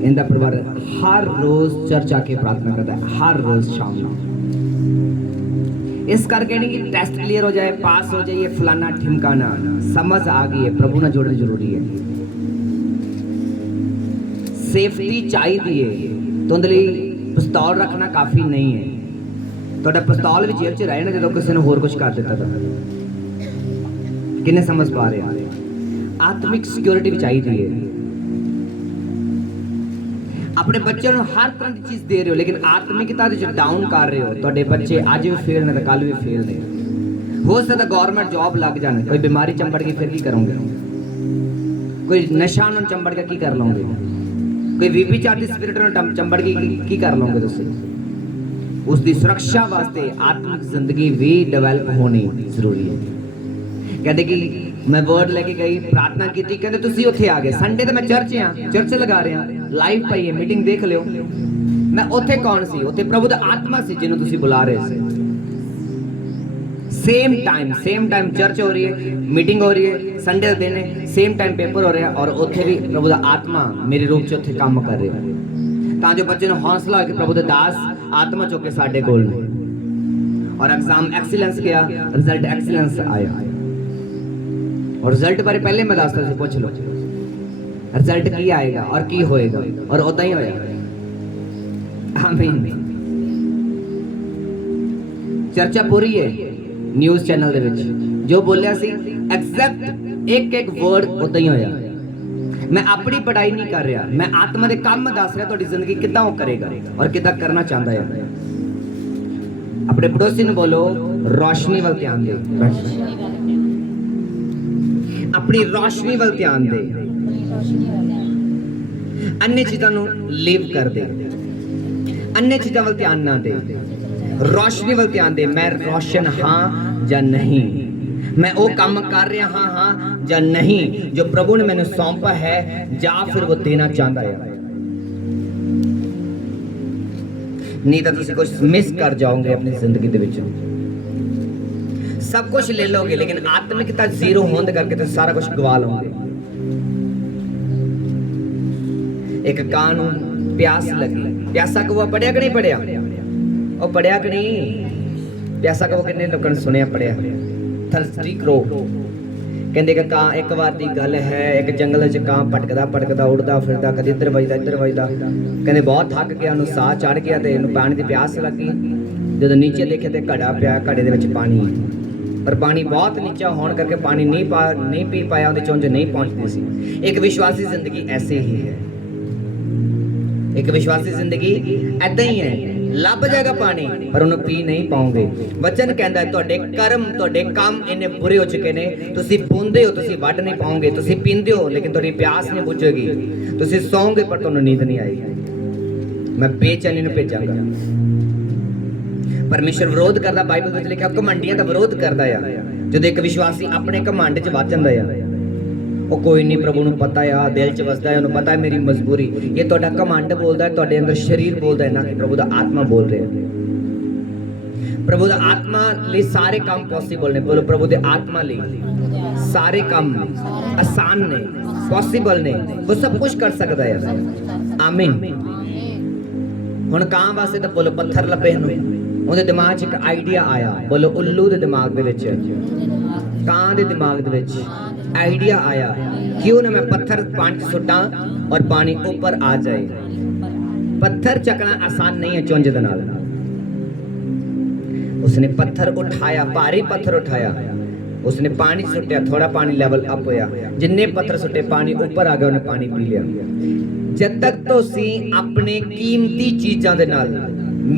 इनका परिवार हर रोज चर्च आके प्रार्थना करता है, हर रोज शाम को। इस करके नहीं कि टेस्ट क्लियर हो जाए, पास हो जाए, ये फलाना ठिमकाना, समझ आ गई है, प्रभु ने जोड़नी जरूरी है। सेफ्टी चाहिए, तुंदे लई पिस्तौल रखना काफ़ी नहीं है। ਤੁਹਾਡਾ ਪਿਸਤੌਲ ਵੀ ਜੇਬ 'ਚ ਰਹੇ ਨਾ ਜਦੋਂ ਕਿਸੇ ਨੇ ਹੋਰ ਕੁਝ ਕਰ ਦਿੱਤਾ ਤਾਂ। ਕਿੰਨੇ ਸਮਝ ਪਾ ਰਹੇ ਆ? ਆਤਮਿਕ ਸਿਕਿਉਰਿਟੀ ਵੀ ਚਾਹੀਦੀ ਹੈ। ਆਪਣੇ ਬੱਚਿਆਂ ਨੂੰ ਹਰ ਤਰ੍ਹਾਂ ਦੀ ਚੀਜ਼ ਦੇ ਰਹੇ ਹੋ, ਲੇਕਿਨ ਆਤਮਿਕਤਾ ਦੇ ਵਿੱਚ ਡਾਊਨ ਕਰ ਰਹੇ ਹੋ। ਤੁਹਾਡੇ ਬੱਚੇ ਅੱਜ ਵੀ ਫੇਲ ਨੇ ਤਾਂ ਕੱਲ ਵੀ ਫੇਲ ਨੇ। ਹੋ ਸਕਦਾ ਗਵਰਨਮੈਂਟ ਜੌਬ ਲੱਗ ਜਾਣ, ਕੋਈ ਬਿਮਾਰੀ ਚੰਬੜ ਗਈ ਫਿਰ ਕੀ ਕਰੋਗੇ? ਕੋਈ ਨਸ਼ਾ ਨੂੰ ਚੰਬੜ ਕੇ ਕੀ ਕਰ ਲਓਗੇ? ਕੋਈ ਵੀਪੀ ਚਾਰ ਦੀ ਸਪਿਰਿਟ ਨੂੰ ਚੰਬੜ ਗਈ ਕੀ ਕਰ ਲਓਗੇ ਤੁਸੀਂ? ਉਸ ਦੀ ਸੁਰੱਖਿਆ ਵਾਸਤੇ ਆਤਮਿਕ ਜ਼ਿੰਦਗੀ ਵੀ ਡਿਵੈਲਪ ਹੋਣੀ ਜ਼ਰੂਰੀ ਹੈ। ਕਹਿੰਦੇ ਕਿ ਮੈਂ ਵਰਡ ਲੈ ਕੇ ਗਈ, ਪ੍ਰਾਰਥਨਾ ਕੀਤੀ, ਕਹਿੰਦੇ ਤੁਸੀਂ ਉੱਥੇ ਆ ਗਏ। ਸੰਡੇ ਤੇ ਮੈਂ ਚਰਚ ਲਗਾ ਰਿਹਾ, ਲਾਈਵ ਪਈ ਹੈ, ਮੀਟਿੰਗ ਦੇਖ ਲਿਓ। ਮੈਂ ਉੱਥੇ ਕੌਣ ਸੀ? ਉੱਥੇ ਪ੍ਰਭੂ ਦਾ ਆਤਮਾ ਸੀ ਜਿਹਨੂੰ ਤੁਸੀਂ ਬੁਲਾ ਰਹੇ ਸੀ। सेम टाइम चर्च हो रही है, मीटिंग हो रही है, संडे का दिन है, सेम टाइम पेपर हो रहा है और उत्थे भी प्रभु का आत्मा मेरे रूप से उत्थे काम कर रहा है। ਤਾਂ ਜੋ ਬੱਚੇ ਨੂੰ ਹੌਸਲਾ ਹੋ ਕਿ ਪ੍ਰਭੂ ਦੇ ਦਾਸ ਆਤਮਾ ਚੁੱਕ ਕੇ ਸਾਡੇ ਕੋਲ ਨੇ। ਔਰ ਐਗਜ਼ਾਮ ਐਕਸੀਲੈਂਸ ਗਿਆ, ਰਿਜ਼ਲਟ ਐਕਸੀਲੈਂਸ ਆਇਆ। ਔਰ ਰਿਜ਼ਲਟ ਬਾਰੇ ਪਹਿਲੇ ਮੈਂ ਦੱਸਦਾ ਸੀ, ਪੁੱਛ ਲਓ ਰਿਜ਼ਲਟ ਕੀ ਆਏਗਾ ਔਰ ਕੀ ਹੋਏਗਾ, ਔਰ ਉਦਾਂ ਹੀ ਹੋਇਆ। ਆਮੀਨ। ਚਰਚਾ ਪੂਰੀ ਹੈ ਨਿਊਜ਼ ਚੈਨਲ ਦੇ ਵਿੱਚ, ਜੋ ਬੋਲਿਆ ਸੀ ਐਗਜ਼ੈਕਟ ਇੱਕ ਇੱਕ ਵਰਡ ਉਦਾਂ ਹੀ ਹੋਇਆ। ਮੈਂ ਆਪਣੀ ਪੜਾਈ ਨਹੀਂ ਕਰ ਰਿਹਾ, ਮੈਂ ਆਤਮਾ ਦੇ ਕੰਮ ਦੱਸ ਰਿਹਾ, ਤੁਹਾਡੀ ਜ਼ਿੰਦਗੀ ਕਿੱਦਾਂ ਉਹ ਕਰੇਗਾ ਔਰ ਕਿੱਦਾਂ ਕਰਨਾ ਚਾਹੁੰਦਾ ਹੈ। ਆਪਣੇ ਪੜੋਸੀ ਨੂੰ ਬੋਲੋ ਰੋਸ਼ਨੀ ਵੱਲ ਧਿਆਨ ਦੇ, ਆਪਣੀ ਰੋਸ਼ਨੀ ਵੱਲ ਧਿਆਨ ਦੇ, अन्य चीजों ਨੂੰ ਲੀਵ ਕਰ ਦੇ, अन्य ਚੀਜ਼ਾਂ ਵੱਲ ਧਿਆਨ ਨਾ ਦੇ, ਰੋਸ਼ਨੀ ਵੱਲ ਧਿਆਨ ਦੇ। ਮੈਂ ਰੋਸ਼ਨ ਹਾਂ ਜਾਂ ਨਹੀਂ, मैं वो काम कर रहा हाँ या नहीं जो प्रभु ने मैंने सौंपा है, या फिर वो देना चाहता है। नहीं तो तुम कुछ मिस कर जाओगे अपनी जिंदगी दे विच। सब कुछ ले लोगे लेकिन आत्मिकता जीरो होने करके तो सारा कुछ गवा लोगे। एक कानू प्यास लगी, प्यासा को वो पढ़िया कि नहीं पढ़िया, वो पढ़िया कि नहीं, प्यासा को वो कितने लोगों ने सुनिया पढ़िया। थर्स्टी क्रो कहते कि कां एक बार की गल है, एक जंगल च कां भटकदा भटकदा उड़दा फिरदा, कदी इधर वजदा इधर वजदा, कहते बहुत थक गया, उन्हें साह चढ़ गया तो इन्हें पानी की प्यास लगी। जो नीचे देखे तो घड़ा पिया, घड़े दे विच पानी है, पर पानी बहुत नीचा होने करके पानी नहीं पी पाया, उहदे चुंझ नहीं पहुंचती सी। एक विश्वासी जिंदगी ऐसे ही है, एक विश्वासी जिंदगी ऐदा ही है, ਲੱਭ ਜਾਏਗਾ ਪਾਣੀ ਪਰ ਉਹਨੂੰ ਪੀ ਨਹੀਂ ਪਾਉਂਗੇ। ਵਚਨ ਕਹਿੰਦਾ ਹੈ ਤੁਹਾਡੇ ਕਰਮ ਤੁਹਾਡੇ ਕੰਮ ਇੰਨੇ ਬੁਰੇ ਹੋ ਚੁੱਕੇ ਨੇ, ਤੁਸੀਂ ਪੂੰਦੇ ਹੋ ਤੁਸੀਂ ਵੱਢ ਨਹੀਂ ਪਾਉਂਗੇ, ਤੁਸੀਂ ਪੀਂਦੇ ਹੋ ਲੇਕਿਨ ਤੁਹਾਡੀ ਪਿਆਸ ਨਹੀਂ ਬੁਝੇਗੀ, ਤੁਸੀਂ ਸੌਂਗੇ ਪਰ ਤੁਹਾਨੂੰ ਨੀਂਦ ਨਹੀਂ ਆਏਗੀ। ਮੈਂ ਬੇਚੈਨੀ ਨੂੰ ਭੇਜਾਂਗਾ। ਪਰਮੇਸ਼ਰ ਵਿਰੋਧ ਕਰਦਾ, ਬਾਈਬਲ ਵਿੱਚ ਲਿਖਿਆ ਘਮੰਡੀਆਂ ਦਾ ਵਿਰੋਧ ਕਰਦਾ ਆ। ਜਦੋਂ ਇੱਕ ਵਿਸ਼ਵਾਸੀ ਆਪਣੇ ਘਮੰਡ 'ਚ ਵੱਜ ਜਾਂਦਾ ਆ, ਉਹ ਕੋਈ ਨਹੀਂ ਪ੍ਰਭੂ ਨੂੰ ਪਤਾ ਆ, ਦਿਲ 'ਚ ਵਸਦਾ ਹੈ, ਉਹਨੂੰ ਪਤਾ ਹੈ ਮੇਰੀ ਮਜਬੂਰੀ। ਇਹ ਤੁਹਾਡਾ ਘਮੰਡ ਬੋਲਦਾ ਹੈ, ਤੁਹਾਡੇ ਅੰਦਰ ਸਰੀਰ ਬੋਲਦਾ ਹੈ, ਨਾ ਕਿ ਪ੍ਰਭੂ ਦਾ ਆਤਮਾ ਬੋਲ ਰਿਹਾ। ਪ੍ਰਭੂ ਦਾ ਆਤਮਾ ਲਈ ਸਾਰੇ ਕੰਮ ਪੋਸੀਬਲ ਨੇ। ਬੋਲੋ ਪ੍ਰਭੂ ਦੇ ਆਤਮਾ ਲਈ ਸਾਰੇ ਕੰਮ ਆਸਾਨ ਨੇ, ਪੋਸੀਬਲ ਨੇ, ਉਹ ਸਭ ਕੁਝ ਕਰ ਸਕਦਾ ਹੈ। ਆਮੀਨ। ਹੁਣ ਕਾਂ ਵਾਸਤੇ ਤਾਂ ਬੋਲੋ ਪੱਥਰ ਲੱਭੇ ਨੂੰ, ਉਹਦੇ ਦਿਮਾਗ 'ਚ ਇੱਕ ਆਈਡੀਆ ਆਇਆ। ਬੋਲੋ ਉੱਲੂ ਦੇ ਦਿਮਾਗ ਦੇ ਵਿੱਚ, ਕਾਂ ਦੇ ਦਿਮਾਗ ਦੇ ਵਿੱਚ आइडिया आया, क्यों ना मैं पत्थर पानी से सुटा और पानी ऊपर आ जाए। पत्थर चकना आसान नहीं है चुंझ दे नाल। उसने पत्थर उठाया, भारी पत्थर उठाया, उसने पानी सुटिया, थोड़ा पानी लेवल अप होया, जिन्ने पत्थर सुटे पानी ऊपर आ गया, उन्हें पानी पी लिया। जब तक तो सी अपने कीमती चीज़ों दे नाल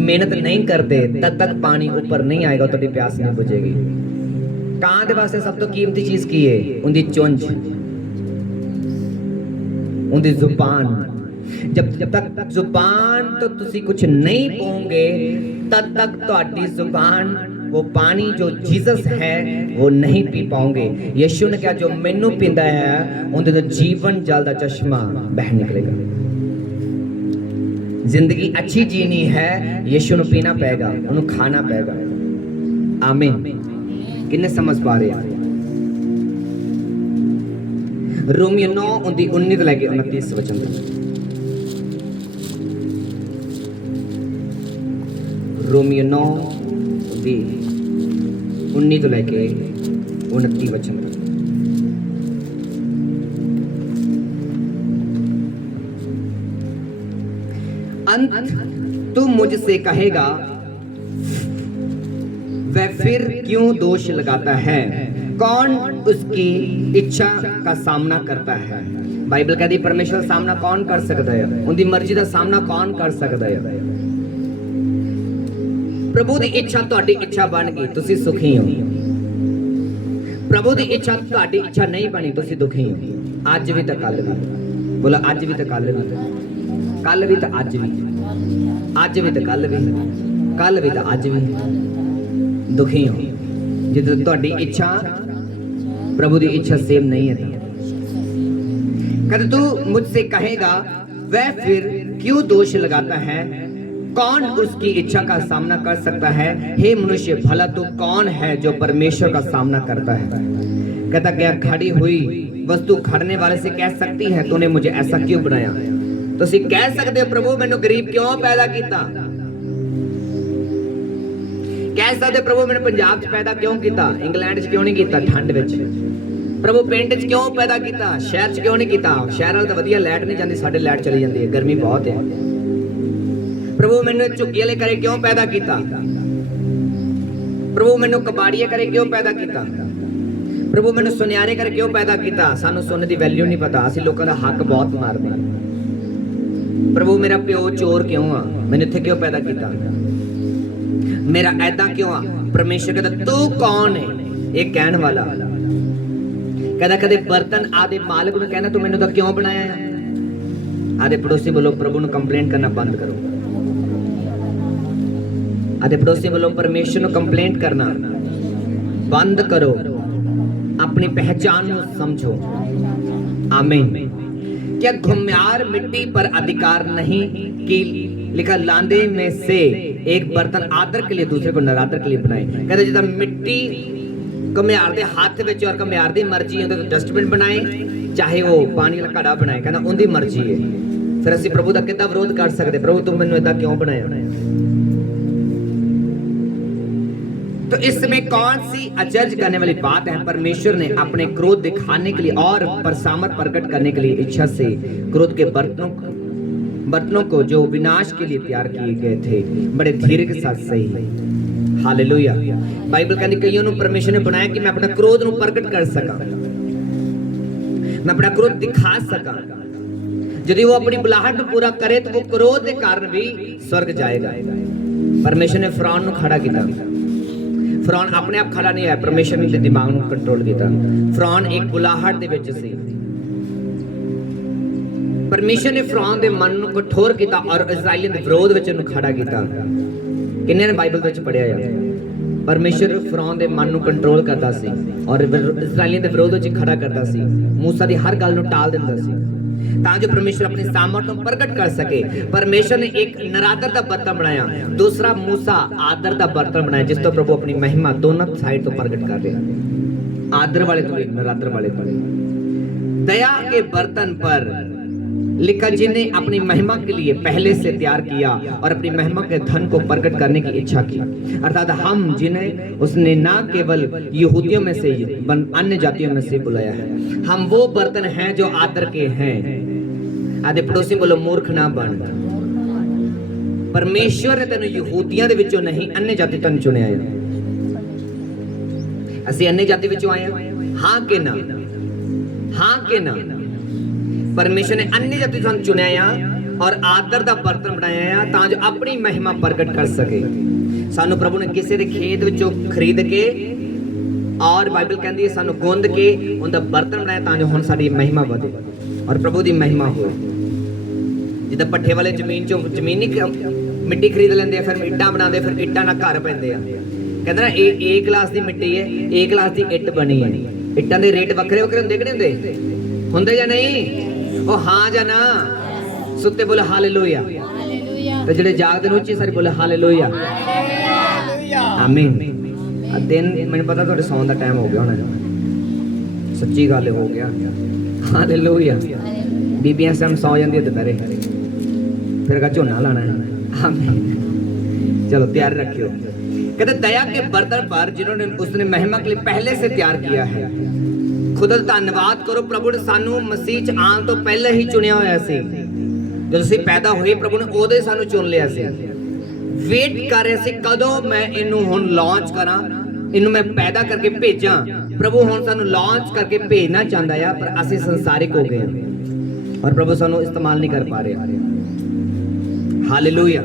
मेहनत नहीं करते तब तक पानी ऊपर नहीं आएगा, तो प्यास नहीं बुझेगी। ਕਾਂ ਦੇ ਵਾਸਤੇ ਸਭ ਤੋਂ ਕੀਮਤੀ ਚੀਜ਼ ਕੀ ਹੈ? ਉਹਦੀ ਚੁੰਝ, ਉਹਦੀ ਜ਼ੁਬਾਨ। जब तक जुबान तो तुसी कुछ नहीं पोंगे तब तक ਤੁਹਾਡੀ ਜ਼ੁਬਾਨ वो पानी जो जीसस है वो नहीं पी पाओगे। यीशु ने कहा जो मैनू पींदा है उनके तो जीवन जल का चश्मा बह निकलेगा। जिंदगी अच्छी जीनी है, यीशु ने पीना पेगा, उन्हें खाना पेगा। आमीन। किन्ने समझ पा रहे हैं? रोमियो 9 उनकी 19 तो लैके 29 वचन दे। रोमियो 9 उनकी 19 तो लैके 29 वचन दे। अंत तू मुझसे कहेगा वह फिर क्यों दोष लगाता है, कौन उसकी इच्छा का सामना करता है। बाइबल कहती परमेश्वर का सामना कौन कर सकता है, उनकी मर्जी का सामना कौन कर सकता है। प्रभु की इच्छा तुहाडी इच्छा बन गई, तुसी सुखी हो। प्रभु की इच्छा तुहाडी इच्छा नहीं बनी, तुसी दुखी हो। अज भी तो कल भी, बोलो अज भी तो कल भी, कल भी तो अज भी, अज भी तो कल भी, कल भी तो अज भी दुखी हो। जिद तुहाडी इच्छा प्रभु की इच्छा सेम नहीं है। कहते तू मुझसे कहेगा वह फिर क्यों दोष लगाता है, कौन उसकी इच्छा का सामना कर सकता है। हे मनुष्य भला तू कौन है जो परमेश्वर का सामना करता है। कहता क्या खड़ी हुई वस्तु खड़ने वाले से कह सकती है तूने मुझे ऐसा क्यों बनाया। ਤੁਸੀਂ ਕਹਿ ਸਕਦੇ ਹੋ ਪ੍ਰਭੂ ਮੈਨੂੰ ਗਰੀਬ ਕਿਉਂ ਪੈਦਾ ਕੀਤਾ, ਕਹਿ ਸਕਦੇ ਪ੍ਰਭੂ ਮੈਨੂੰ ਪੰਜਾਬ 'ਚ ਪੈਦਾ ਕਿਉਂ ਕੀਤਾ, ਇੰਗਲੈਂਡ 'ਚ ਕਿਉਂ ਨਹੀਂ ਕੀਤਾ, ਠੰਡ ਵਿੱਚ ਪ੍ਰਭੂ ਪਿੰਡ 'ਚ ਕਿਉਂ ਪੈਦਾ ਕੀਤਾ, ਸ਼ਹਿਰ 'ਚ ਕਿਉਂ ਨਹੀਂ ਕੀਤਾ, ਸ਼ਹਿਰ ਵਾਲ ਤਾਂ ਵਧੀਆ ਲਾਈਟ ਨਹੀਂ ਜਾਂਦੀ, ਸਾਡੇ ਲਾਈਟ ਚਲੀ ਜਾਂਦੀ ਹੈ, ਗਰਮੀ ਬਹੁਤ ਹੈ। ਪ੍ਰਭੂ ਮੈਨੂੰ ਝੁੱਗੀ ਵਾਲੇ ਘਰੇ ਕਿਉਂ ਪੈਦਾ ਕੀਤਾ, ਪ੍ਰਭੂ ਮੈਨੂੰ ਕਬਾੜੀਏ ਘਰੇ ਕਿਉਂ ਪੈਦਾ ਕੀਤਾ, ਪ੍ਰਭੂ ਮੈਨੂੰ ਸੁਨਿਆਰੇ ਘਰੇ ਕਿਉਂ ਪੈਦਾ ਕੀਤਾ। ਸਾਨੂੰ ਸੋਨੇ ਦੀ ਵੈਲਿਊ ਨਹੀਂ ਪਤਾ, ਅਸੀਂ ਲੋਕਾਂ ਦਾ ਹੱਕ ਬਹੁਤ ਮਾਰਦੇ ਹਾਂ। ਪ੍ਰਭੂ ਮੇਰਾ ਪਿਓ ਚੋਰ ਕਿਉਂ ਆ, ਮੈਨੂੰ ਇੱਥੇ ਕਿਉਂ ਪੈਦਾ ਕੀਤਾ, ਮੇਰਾ ਐਦਾਂ ਕਿਉਂ ਆ। ਪਰਮੇਸ਼ਰ ਕਹਿੰਦਾ ਤੂੰ ਕੌਣ ਹੈ ਇਹ ਕਹਿਣ ਵਾਲਾ। ਕਹਿੰਦਾ ਕਦੇ ਬਰਤਨ ਆਦੇ ਮਾਲਕ ਨੂੰ ਕਹਿਣਾ ਤੂੰ ਮੈਨੂੰ ਤਾਂ ਕਿਉਂ ਬਣਾਇਆ ਹੈ। ਆਦੇ ਪੜੋਸੀ ਵੱਲੋਂ ਪ੍ਰਭੂ ਨੂੰ ਕੰਪਲੇਂਟ ਕਰਨਾ ਬੰਦ ਕਰੋ। आदे पड़ोसी वालों परमेश्वर को कंप्लेंट करना बंद करो, अपनी पहचान को समझो। आमीन। क्या घुमियार मिट्टी पर अधिकार नहीं कि लिखा लांदे में से एक बर्तन आदर के लिए दूसरे को नरादर के लिए बनाए। कहते जिदा मिट्टी घुमियार दे हाथ विच और घुमियार दी मर्जी है तो डस्टबिन बनाए, चाहे वो पानी वाला घड़ा बनाए, कहना उनकी मर्जी है। फिर असं प्रभु का कितना विरोध कर सकते, प्रभु तू मैनू इदा क्यों बनाया। तो इसमें कौन सी अचरज करने वाली बात है। परमेश्वर ने अपने क्रोध दिखाने के लिए और परसामत प्रकट करने के लिए इच्छा से क्रोध के बर्तनों को जो विनाश के लिए तैयार किए गए थे बड़े धीरे के साथ सही। हालेलुया। बाइबल कहती कईयों को परमेश्वर ने बनाया कि मैं अपना क्रोध को प्रकट कर सका, मैं अपना क्रोध दिखा सका। यदि वो अपनी बुलाहट को पूरा करे तो वो क्रोध के कारण भी स्वर्ग जाएगा। परमेश्वर ने फिरौन को खड़ा किया। फिरौन अपने आप खड़ा नहीं आया, परमेश्वर ने दिमाग को कंट्रोल किया। फिरौन एक बुलाहट दे विच सी, परमेश्वर ने फिरौन दे मन को कठोर किया और इजराइलियों के विरोध विच उन्हें खड़ा किया। किन्ने ने बाइबल विच पढ़िया है परमेश्वर फिरौन दे मन को कंट्रोल करता सी और इजराइलियों के विरोध विच खड़ा करता सी। मूसा दी हर गल नूं टाल दिंदा सी ताकि परमेश्वर अपनी सामर्थ को प्रकट कर सके। परमेश्वर ने एक नरादर का बर्तन बनाया, दूसरा मूसा आदर का बर्तन बनाया, जिस तो प्रभु अपनी महिमा दोनों साइड तो प्रकट कर रहे, आदर वाले तो नरादर वाले तो। दया के बर्तन पर लिखा जिन्हें अपनी महिमा के लिए पहले से तैयार किया और अपनी महिमा के धन को प्रकट करने की इच्छा की। अर्थात हम जिन्हें उसने ना केवल यहूदियों में से अन्य जातियों में से बुलाया है, हम वो बर्तन हैं जो आदर के हैं। आदे पड़ोसी बोलो मूर्ख ना बन। परमेश्वर ने तेनों यहूदियों दे विचों नहीं अन्य जाति तन चुनिया है। असी अन्य जाति विचों आए हां के ना, हां के ना। परमेश्वर ने अन्य जाति तन चुनिया और आदर का बर्तन बनाया तां जो अपनी महिमा प्रकट कर सके। सानू प्रभु ने किसी के खेत विचों खरीद के और बाइबल कहती है सानू गुंद के उनका बर्तन बनाया तां जो हुण साडी महिमा बढ़े और प्रभु की महिमा हो। जिद्दां पट्ठे वाले जमीन चों जमीन नहीं मिट्टी खरीद लेंदे, फिर इट्टां बनाते, फिर इट्टां नाल घर पैंदे आ। कहंदे ना ए क्लास की मिट्टी है, ए क्लास की इट बनी है। इट्टां दे रेट वक्रे वक्रे हुंदे कि नहीं हुंदे, हुंदे या नहीं? ओ हां जां ना? सुत्ते बोले हालेलुया, ते जेड़े जागदे ने उच्ची सारी बोले हालेलुया, आमीन। दिन मैनूं पता तुहाडे सौण दा टाइम हो गया होना, सच्ची गल हो गया। हालेलुया। बीबियां सब सौ जांदी दोपहरे, फिर का झोना लाना है। आमीन। चलो तैयार रखियो। कहते दया के बर्तन पर जिन्होंने उसने महिमा के लिए पहले से तैयार किया है। खुदा धन्यवाद करो, प्रभु ने सानू मसीह च आने तो पहले ही चुनिया होया सी। जब असीं पैदा होए प्रभु ने उदे सानू चुन लिया सी। वेट कर रहे सी कदों मैं इनू हुण लॉन्च करा, इनू मैं पैदा करके भेजा। प्रभु हुण सानू लॉन्च करके भेजना चाहता है, पर असीं संसारिक हो गए और प्रभु सानू इस्तेमाल नहीं कर पा रहे। हालेलुया।